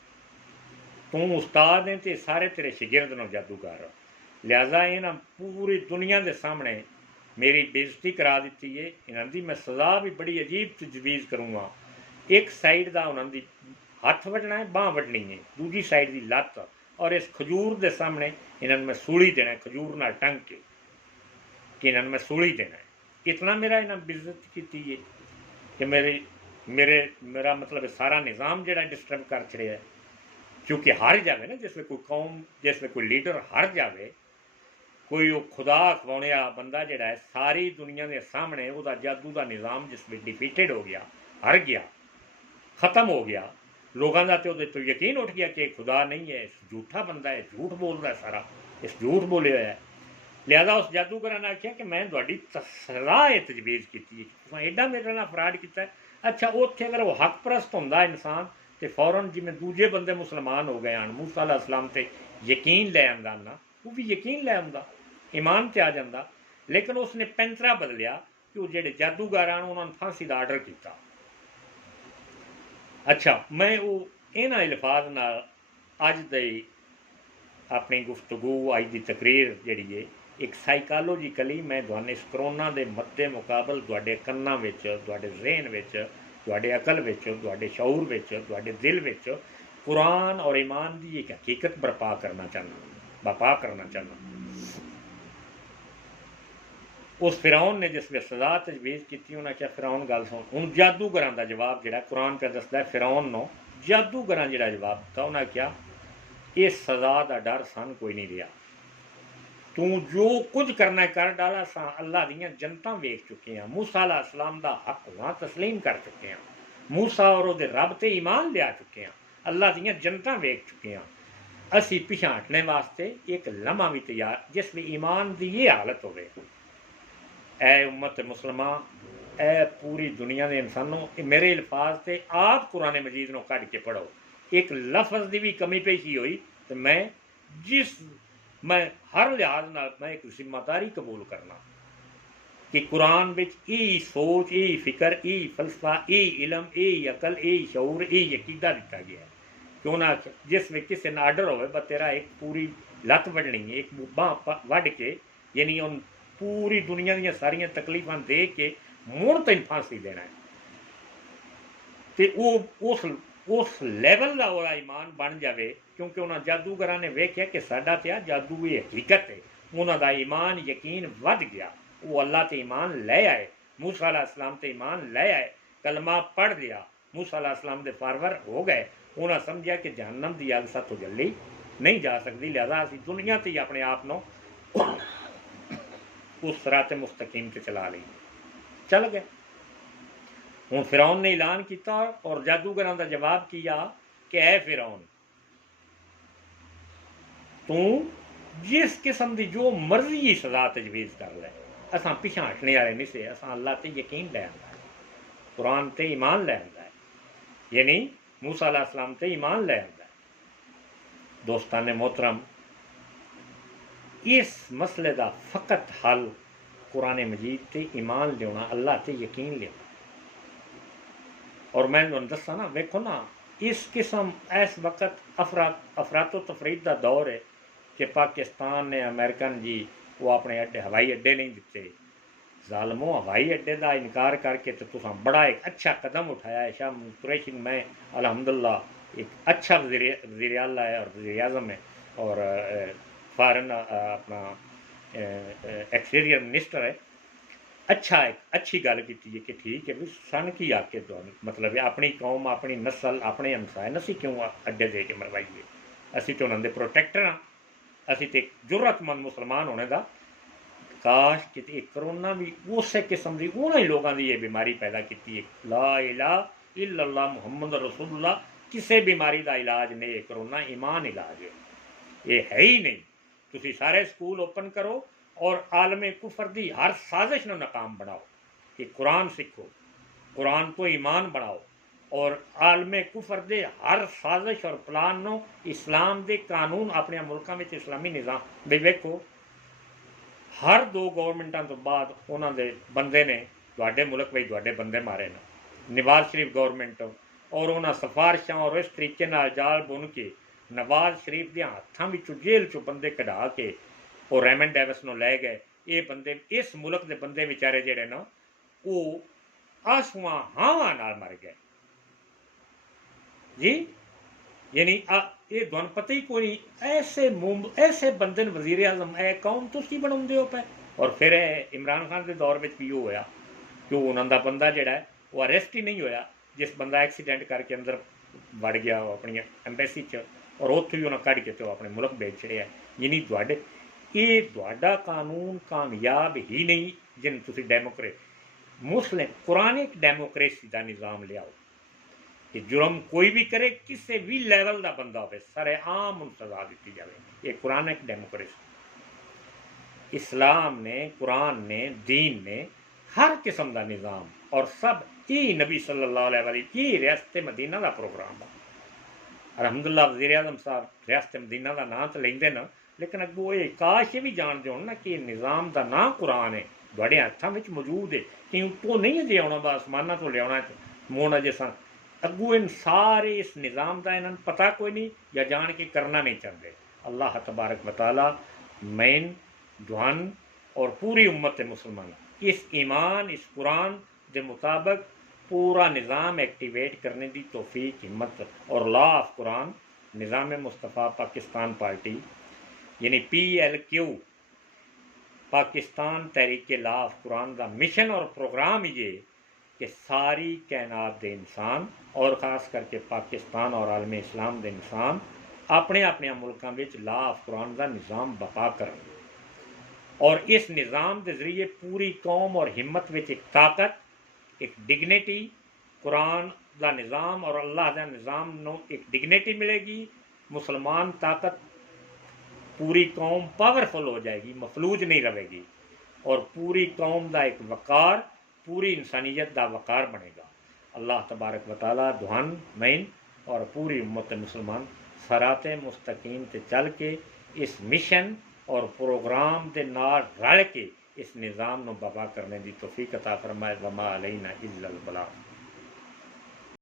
तू उस्ताद है तो सारे तेरे शिगिर्द नो जादूगर, लिहाजा इन्हें पूरी दुनिया के सामने मेरी बेइज्जती करा दी है। इन्हों की मैं सज़ा भी बड़ी अजीब तजवीज़ करूँगा। एक साइड का उन्होंने हथ वढ़ना है, बांह वढ़नी है, दूजी साइड की लत्त, और इस खजूर के सामने इन्होंने मैं सूली देना है, खजूर नाल टंग के कि इन्होंने मैं सूली देना है। इतना मेरा इन्होंने बेइज्जत की है कि मेरा मतलब सारा निज़ाम जो डिस्टर्ब कर छड़िया है। क्योंकि हार जाए ना, जिसमें कोई कौम, जिसमें कोई लीडर हार जाए, कोई वो खुदा अखवाने वाला बंदा जोड़ा है, सारी दुनिया के सामने वह जादू का निज़ाम जिसमें डिफीटेड हो गया, हार गया, ख़त्म हो गया, लोगों का तो तो यकीन उठ गया कि खुदा नहीं है, झूठा बंदा है, झूठ बोलता है सारा, इस झूठ बोले हुआ है। लिहाजा उस जादूगर ने आख्या कि मैं थोड़ी सलाह तजवीज़ की, एडा मेरे नाल फ्रॉड किया। अच्छा, उत्थे अगर वो हक परस्त होंदा इंसान तो फौरन जिमें दूजे बंदे मुसलमान हो गए हैं, मूसा अलैहिस्सलाम ते यकीन लै आंदा ना, वो भी यकीन लै आंदा, ईमान ते आ जांदा। लेकिन उसने पैंतरा बदलिया कि वो जेडे जादूगर हैं उन्होंने फांसी का आर्डर किया। अच्छा, मैं वो इन्हां अल्फाज नाल अज दे अपनी गुफ्तगू, अज की तकरीर जिहड़ी है एक साइकोलॉजिकली मैं तुहानूं इस करोना के मद्दे मुकाबल तुहाडे कन्नां विच, तुहाडे ज़हन विच, तुहाडे अकल विच, तुहाडे शऊर विच, तुहाडे दिल विच कुरान और ईमान की एक हकीकत बर्पा करना चाहना। उस फिरौन ने जिस वे सज़ा तजवीज़ की, उन्हें क्या फिरौन गल सुन, हुण जादूगर का जवाब जिहड़ा कुरान पे दसदा है, फिरौन नूं जादूगर जिहड़ा जवाब दिता, उन्हें क्या इस सज़ा का डर सन कोई नहीं रहा, तू जो कुछ करना कर डाला, असां अल्लाह दीयां जनतां वेख चुके हैं, मूसा अलैहिस्सलाम दा हक होना तस्लीम कर चुके हैं, मूसा और उहदे रब ते ईमान लिया चुके हैं, अल्लाह दीयां जनतां वेख चुके हैं। असी पिछां हटने वास्ते एक लम्हा भी तैयार जिस भी ईमान की ये हालत होवे। ए उम्मत मुसलमान, ए पूरी दुनिया के इंसानों, मेरे अल्फाज से आप कुरान मजीद को कढ़ के पढ़ो, एक लफज की भी कमी पेशी हुई तो मैं हर लिहाज नाल मैं एक जिम्मेदारी कबूल करना कि कुरान विच यही सोच, यही फिक्र, यही फलसफा, यही इलम, यही अकल, यही शऊर, यही अकीदा दिता गया है। क्यों ना जिस में किसी ने आर्डर हो तेरा एक पूरी लत्त वढ़नी है, एक बांह वढ़ के, यानी उन पूरी दुनिया दी सारियां तकलीफां दे के मुड़ तेन फांसी देना है, तो उस लैवल का वो ईमान बन जाए। क्योंकि उन्होंने जादूगर ने वेख्या कि साडा ते जादू ये हकीकत है, उन्होंने ईमान यकीन वध गया, वो अल्लाह ते ईमान लै आए, मूसा अलैहिस्सलाम ते ईमान लै आए, कलमा पढ़ लिया, मूसा अलैहिस्सलाम दे फॉरवर हो गए। उन्हें समझा कि जहन्नम की अग सातों जल्ली नहीं जा सकती, लिहाजा असीं दुनिया ते ही अपने आप को उस सिराते मुस्तकीम से चला ली, चल गए। हुण फिरौन ने ऐलान किया और जादूगरां दा जवाब किया कि ऐ फिरौन, तू जिस किस्म की जो मर्जी सज़ा तजवीज़ कर लै, असां पिछां हटने वाले नहीं से। असां अल्लाह ते यकीन लै आंदा है, कुरान ते ईमान लै आंदा है, यानी मूसा अलैहिस्सलाम ते ईमान लै आंदा है। दोस्तान मोहतरम, इस मसले का फ़कत हल कुरान मजीद ते ईमान लिया, अल्लाह ते यकीन लिया। और मैं तुहानूं दस्सां ना, वेखो ना, इस किस्म इस वक्त अफरातो तफरीद का दौर है कि पाकिस्तान ने अमेरिकन जी वो अपने अड्डे हवाई अड्डे नहीं दिते। ज़ालमो, हवाई अड्डे का इनकार करके तो तुसां बड़ा एक अच्छा कदम उठाया है। शाह कुरैशी में अल्हम्दुलिल्लाह एक अच्छा वज़ीर आला है और वज़ीर आज़म है और फॉरेन अपना एक्सटीरियर मिनिस्टर है। अच्छा है, अच्छी गल की है कि ठीक है भी सन की आके तो मतलब अपनी कौम, अपनी नस्ल, अपने हमसाए नसी क्यों अड्डे दे के मरवाइए। असी तो उन्होंने प्रोटेक्टर हाँ, असी तो जरूरतमंद मुसलमान होने का। काश कि करोना भी उस किस्म की उन्होंने लोगों की ये बीमारी पैदा की है। ला इलाहा इल्लल्लाह मुहम्मद रसूलुल्लाह, किसी बीमारी का इलाज नहीं है करोना, ईमान इलाज है, ये है ही नहीं। तुसी सारे स्कूल ओपन करो और आलमे कुफर की हर साजिश को नाकाम बनाओ कि कुरान सीखो, कुरान को ईमान बनाओ और आलमे कुफर के हर साजिश और प्लान नो इस्लाम के कानून अपने मुल्कों में इस्लामी निज़ाम भी वेखो। हर 2 गवर्नमेंटों तो बाद उन्होंने बंदे ने तुहाडे मुल्क में तुहाडे बंदे मारे ने। नवाज शरीफ गवर्नमेंट और उन्होंने सिफारिशों और इस तरीके जाल बुन के नवाज शरीफ के हाथों में जेल चो बंदे कढ़ा के और रेमन डेविस नो लै गए। ये बंदे इस मुल्क के बंदे बेचारे जेडे ना वो आंसुआं हावां नाल मर गए जी। यानी ये तुहानूं पता ही कोई नहीं, ऐसे बंदे वजीर आजम ए कौम तुसी बनाउंदे हो पे। और फिर इमरान खान के दौर में भी होया कि उन्होंने बंदा जोड़ा है वो अरेस्ट ही नहीं होया, जिस बंदा एक्सीडेंट करके अंदर वड़ गया अपनी एम्बेसी च और उत्थों ही उन्हें कढ़ के तो अपने मुल्क भेज छड़िया। यानी तुहाडे ये तुहाडा कानून कामयाब ही नहीं जिन तुसी मुस्लिम कुरानिक डेमोक्रेसी का निज़ाम लियाओ कि जुर्म कोई भी करे, किसी भी लैवल का बंदा हो, सरेआम उन सजा दी जाए। ये कुरानिक डेमोक्रेसी। इस्लाम ने, कुरान ने, दीन ने हर किस्म का निज़ाम और सब ये नबी सल्लल्लाहु अलैहि वसल्लम ये रियासत मदीना का प्रोग्राम है। अलहमदुल्ला वज़ीर आज़म साहब रियासत मदीना का नाम तो लेंदे ना, लेकिन अगों ये काश ये भी जानते हो ना कि निज़ाम का नाम कुरान है, तुहाडे हत्थों में मौजूद है कि उतो नहीं अजे आना, आसमाना तो लिया मोन अजे सन अगू। इन सारे इस निज़ाम का इन्होंने पता कोई नहीं या जान के करना नहीं चाहते। अल्लाह तबारक व तआला मैन दुआन और पूरी उम्मत मुसलमान इस ईमान, इस कुरान के मुताबिक पूरा निज़ाम एक्टिवेट करने की तौफीक, हिम्मत और law of Quran Nizam Mustafa Pakistan party यानी PLQ Pakistan Tehreek law of Quran का मिशन और प्रोग्राम ये कि सारी कायनात के इंसान और ख़ास करके पाकिस्तान और आलम इस्लाम के इंसान अपने अपने मुल्कों में लॉ ऑफ कुरान का निज़ाम बका कर और इस निज़ाम के जरिए पूरी कौम और हिम्मत में एक ताकत, एक डिग्निटी, कुरान का निज़ाम और अल्लाह का निज़ाम नो एक डिग्निटी मिलेगी। मुसलमान ताकत पूरी कौम पावरफुल हो जाएगी, मफलूज नहीं रहेगी और पूरी कौम का एक वकार, पूरी इंसानियत का वकार बनेगा। अल्लाह तबारक व तआला दुआन मैन और पूरी उम्मत मुसलमान सरात मुस्तकीम ते चल के इस मिशन और प्रोग्राम के नाल रल के इस निज़ाम को बका करने की तौफीक अता फरमाए। वमा अलैना इल्लल बलाग।